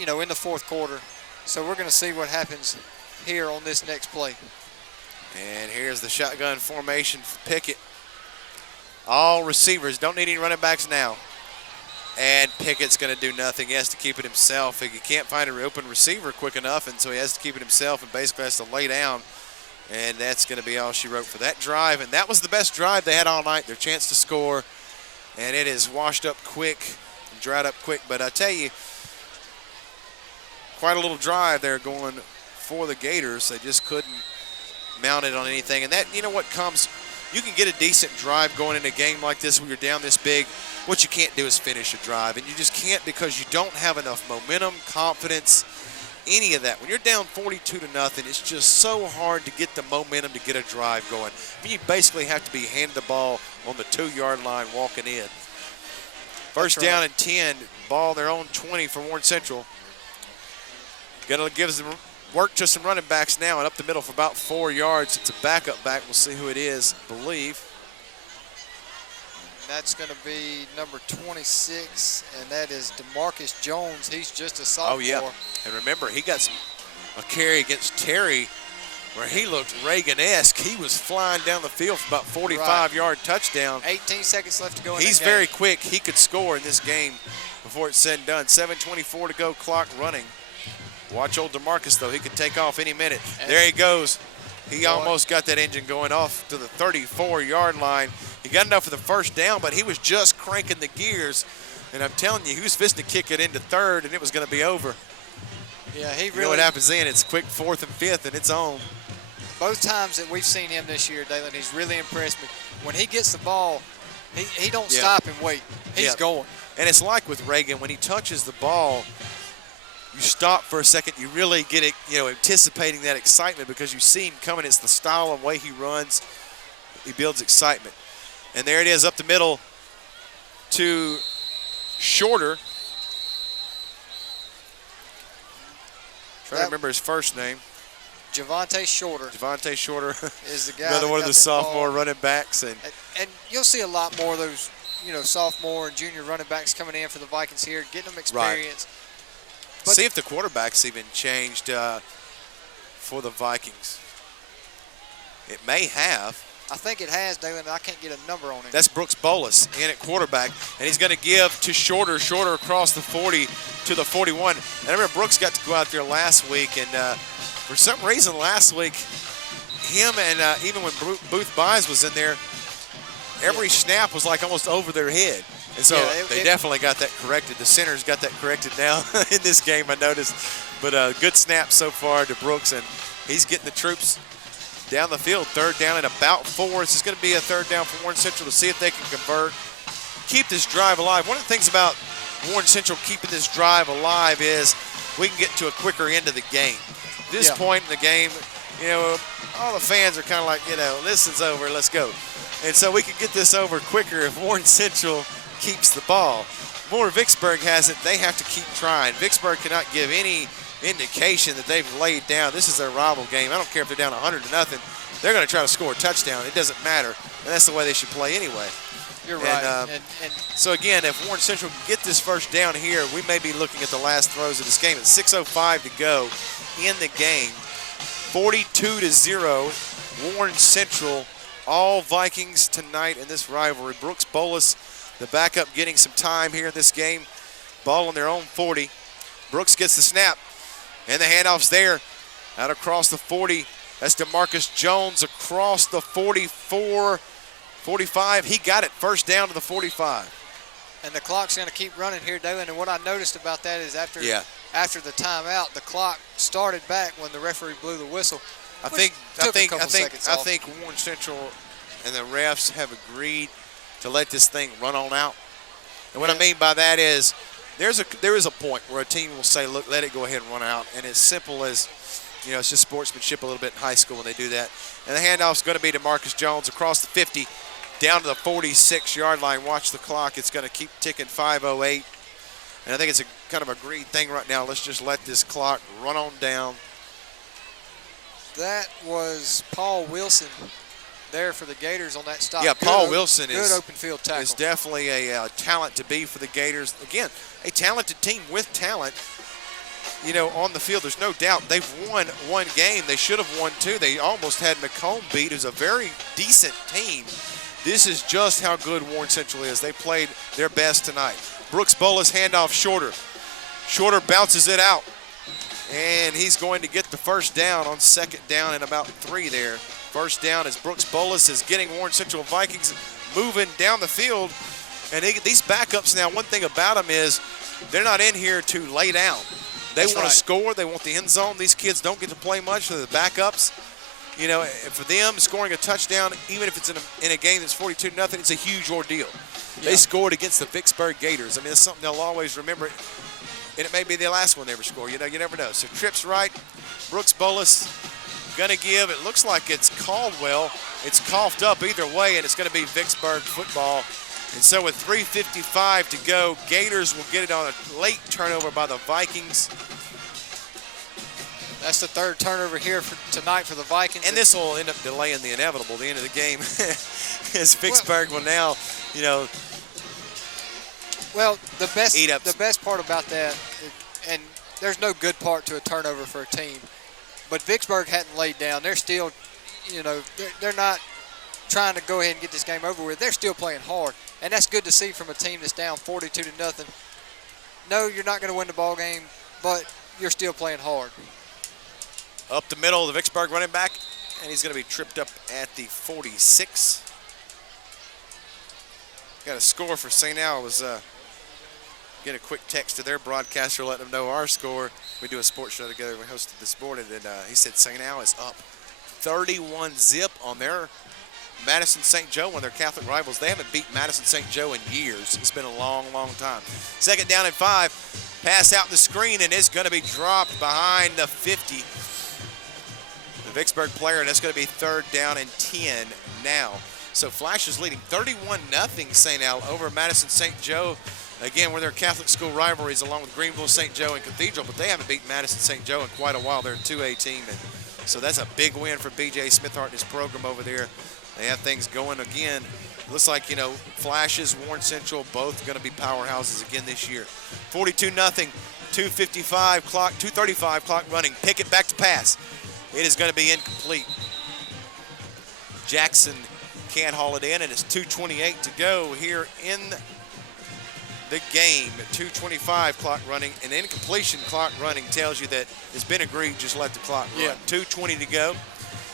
you know, in the 4th quarter. So we're going to see what happens here on this next play. And here's the shotgun formation for Pickett. All receivers, don't need any running backs now. And Pickett's going to do nothing. He has to keep it himself. He can't find an open receiver quick enough, and so he has to keep it himself and basically has to lay down. And that's going to be all she wrote for that drive. And that was the best drive they had all night, their chance to score. And it is washed up quick, dried up quick. But I tell you, quite a little drive there going for the Gators. They just couldn't mount it on anything. And that, you know what comes, you can get a decent drive going in a game like this when you're down this big. What you can't do is finish a drive. And you just can't because you don't have enough momentum, confidence, any of that. When you're down 42-0, it's just so hard to get the momentum to get a drive going. I mean, you basically have to be handed the ball on the 2-yard line walking in. First down and 10, ball their own 20 for Warren Central. Gonna give them work to some running backs now and up the middle for about 4 yards. It's a backup back. We'll see who it is, I believe. That's going to be number 26, and that is DeMarcus Jones. He's just a sophomore. Oh, yeah. And remember, he got a carry against Terry where he looked Reagan-esque. He was flying down the field for about 45-yard touchdown. 18 seconds left to go in He's that game. very quick. He could score in this game before it's said and done. 7:24 to go, clock running. Watch old DeMarcus, though. He could take off any minute. And there he goes. He almost got that engine going off to the 34-yard line. He got enough for the first down, but he was just cranking the gears. And I'm telling you, he was fisting to kick it into 3rd, and it was going to be over. Yeah, he really. You know what happens then? It's quick 4th and 5th, and it's on. Both times that we've seen him this year, Dalen, he's really impressed me. When he gets the ball, he don't stop and wait. He's going. And it's like with Reagan, when he touches the ball, you stop for a second. You really get it, you know, anticipating that excitement because you see him coming. It's the style and way he runs. He builds excitement. And there it is up the middle to Shorter. Trying to remember his first name. Javante Shorter. Javante Shorter is the guy. Another one of the sophomore running backs. And you'll see a lot more of those, you know, sophomore and junior running backs coming in for the Vikings here, getting them experience. Right. But see if the quarterback's even changed for the Vikings. It may have. I think it has, Dalen. I can't get a number on it. That's Brooks Bolus in at quarterback, and he's going to give to Shorter across the 40 to the 41. And I remember Brooks got to go out there last week, and for some reason last week, him and even when Booth Byes was in there, every snap was like almost over their head. And so they definitely got that corrected. The center's got that corrected now in this game, I noticed. But good snap so far to Brooks, and he's getting the troops down the field. Third down and about 4. This is going to be a third down for Warren Central to see if they can convert, keep this drive alive. One of the things about Warren Central keeping this drive alive is we can get to a quicker end of the game. This point in the game, you know, all the fans are kind of like, you know, this is over, let's go. And so we can get this over quicker if Warren Central keeps the ball. More Vicksburg has it, they have to keep trying. Vicksburg cannot give any indication that they've laid down. This is their rival game. I don't care if they're down 100-0. They're going to try to score a touchdown. It doesn't matter. And that's the way they should play anyway. You're right. And so, again, if Warren Central can get this first down here, we may be looking at the last throws of this game. It's 6:05 to go in the game. 42-0. Warren Central, all Vikings tonight in this rivalry. Brooks Bolus, the backup, getting some time here in this game. Ball on their own 40. Brooks gets the snap. And the handoff's there, out across the 40. That's DeMarcus Jones across the 44, 45. He got it first down to the 45. And the clock's going to keep running here, Dalen. And what I noticed about that is after the timeout, the clock started back when the referee blew the whistle. I think Warren Central and the refs have agreed to let this thing run on out. And what I mean by that is, there is a point where a team will say, look, let it go ahead and run out. And as simple as, you know, it's just sportsmanship a little bit in high school when they do that. And the handoff's going to be to Marcus Jones across the 50, down to the 46-yard line. Watch the clock. It's going to keep ticking, 5:08. And I think it's a kind of agreed thing right now. Let's just let this clock run on down. That was Paul Wilson there for the Gators on that stop. Yeah, Paul Wilson is open field tackle. Is definitely a talent to be for the Gators. Again, a talented team with talent, you know, on the field. There's no doubt they've won one game. They should have won two. They almost had Macomb beat, who's a very decent team. This is just how good Warren Central is. They played their best tonight. Brooks Bolus, handoff Shorter. Shorter bounces it out, and he's going to get the first down on second down and about 3 there. First down as Brooks Bolus is getting Warren Central Vikings moving down the field. And these backups now, one thing about them is they're not in here to lay down. They want to score. They want the end zone. These kids don't get to play much. They're the backups. You know, for them, scoring a touchdown, even if it's in a game that's 42-0, it's a huge ordeal. Yeah. They scored against the Vicksburg Gators. I mean, it's something they'll always remember. And it may be the last one they ever score. You know, you never know. So trips right. Brooks Bolus going to give, it looks like it's Caldwell. It's coughed up either way, and it's going to be Vicksburg football. And so with 3:55 to go, Gators will get it on a late turnover by the Vikings. That's the third turnover here for tonight for the Vikings. And this will end up delaying the inevitable, the end of the game, as Vicksburg will now, you know. Well, the best part about that, and there's no good part to a turnover for a team, but Vicksburg hadn't laid down. They're still, you know, they're not trying to go ahead and get this game over with. They're still playing hard, and that's good to see from a team that's down 42-0. No, you're not going to win the ball game, but you're still playing hard. Up the middle, the Vicksburg running back, and he's going to be tripped up at the 46. Got a score for St. Al. Get a quick text to their broadcaster letting them know our score. We do a sports show together. We hosted this morning, and he said St. Al is up 31-0 on their Madison St. Joe, one of their Catholic rivals. They haven't beat Madison St. Joe in years. It's been a long, long time. Second down and 5. Pass out the screen, and it's going to be dropped behind the 50. The Vicksburg player, and that's going to be third down and 10 now. So Flash is leading 31-0 St. Al over Madison St. Joe. Again, we're their Catholic school rivalries along with Greenville, St. Joe, and Cathedral, but they haven't beaten Madison St. Joe in quite a while. They're a 2A team, and so that's a big win for B.J. Smithart and his program over there. They have things going again. Looks like, you know, Flashes, Warren Central, both going to be powerhouses again this year. 42-0, 2:55 clock, 2:35 clock running. Pickett back to pass. It is going to be incomplete. Jackson can't haul it in, and it's 2:28 to go here in the game. 2:25 clock running. An incompletion clock running tells you that it's been agreed, just let the clock run. Yeah. 2:20 to go.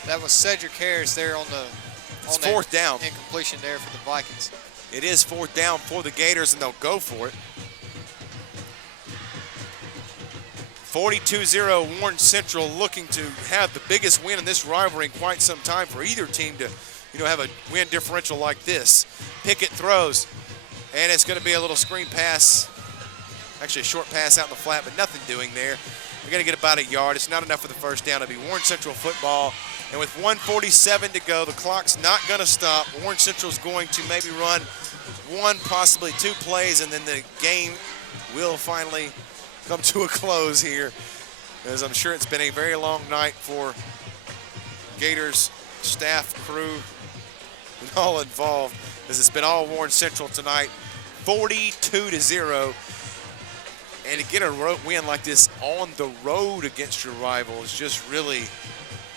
That was Cedric Harris there on the It's fourth down. incompletion there for the Vikings. It is fourth down for the Gators, and they'll go for it. 42-0 Warren Central, looking to have the biggest win in this rivalry in quite some time for either team to, have a win differential like this. Pickett throws, and it's going to be a little screen pass, actually a short pass out in the flat, but nothing doing there. We're going to get about a yard. It's not enough for the first down. It'll be Warren Central football. And with 1:47 to go, the clock's not going to stop. Warren Central's going to maybe run one, possibly two plays, and then the game will finally come to a close here, as I'm sure it's been a very long night for Gators staff, crew, and all involved, as it's been all Warren Central tonight. 42-0. And to get a win like this on the road against your rival is just really,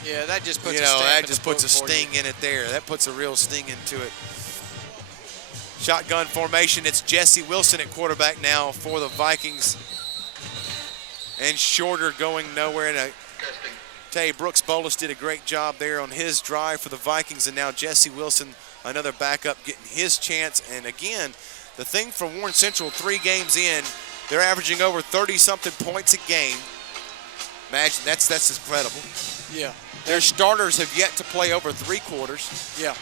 Yeah, that just puts a sting in it there. That puts a real sting into it. Shotgun formation. It's Jesse Wilson at quarterback now for the Vikings. And Shorter going nowhere. And I tell you, Brooks Bolus did a great job there on his drive for the Vikings. And now Jesse Wilson, another backup, getting his chance. And again, the thing for Warren Central, 3 games in, they're averaging over 30-something points a game. Imagine, that's incredible. Yeah. Their starters have yet to play over 3 quarters. Yeah.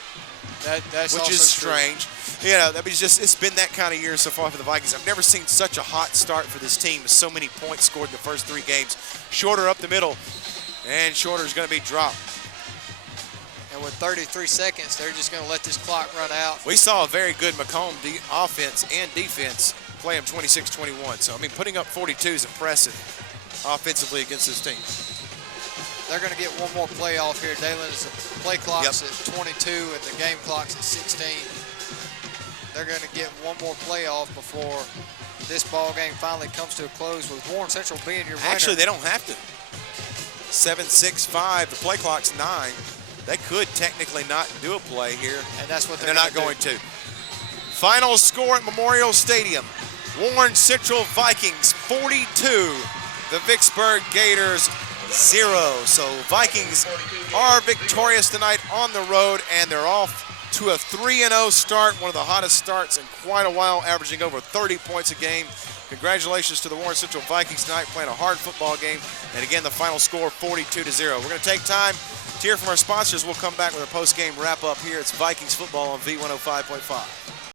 That's which is also true. strange. It's been that kind of year so far for the Vikings. I've never seen such a hot start for this team with so many points scored in the first 3 games. Shorter up the middle, and Shorter's going to be dropped. And with 33 seconds, they're just going to let this clock run out. We saw a very good Macomb offense and defense play them 26-21. So, putting up 42 is impressive offensively against this team. They're going to get one more play off here, Dalen, as the play clock's at 22 and the game clock's at 16. They're going to get one more play off before this ball game finally comes to a close, with Warren Central being your winner. Actually, they don't have to. 7-6-5, the play clock's 9. They could technically not do a play here. And that's what they're not going to. Final score at Memorial Stadium. Warren Central Vikings 42, the Vicksburg Gators 0. So Vikings are victorious tonight on the road, and they're off to a 3-0 start, one of the hottest starts in quite a while, averaging over 30 points a game. Congratulations to the Warren Central Vikings tonight, playing a hard football game. And again, the final score 42-0. We're going to take time to hear from our sponsors. We'll come back with our post-game wrap-up here. It's Vikings football on V105.5.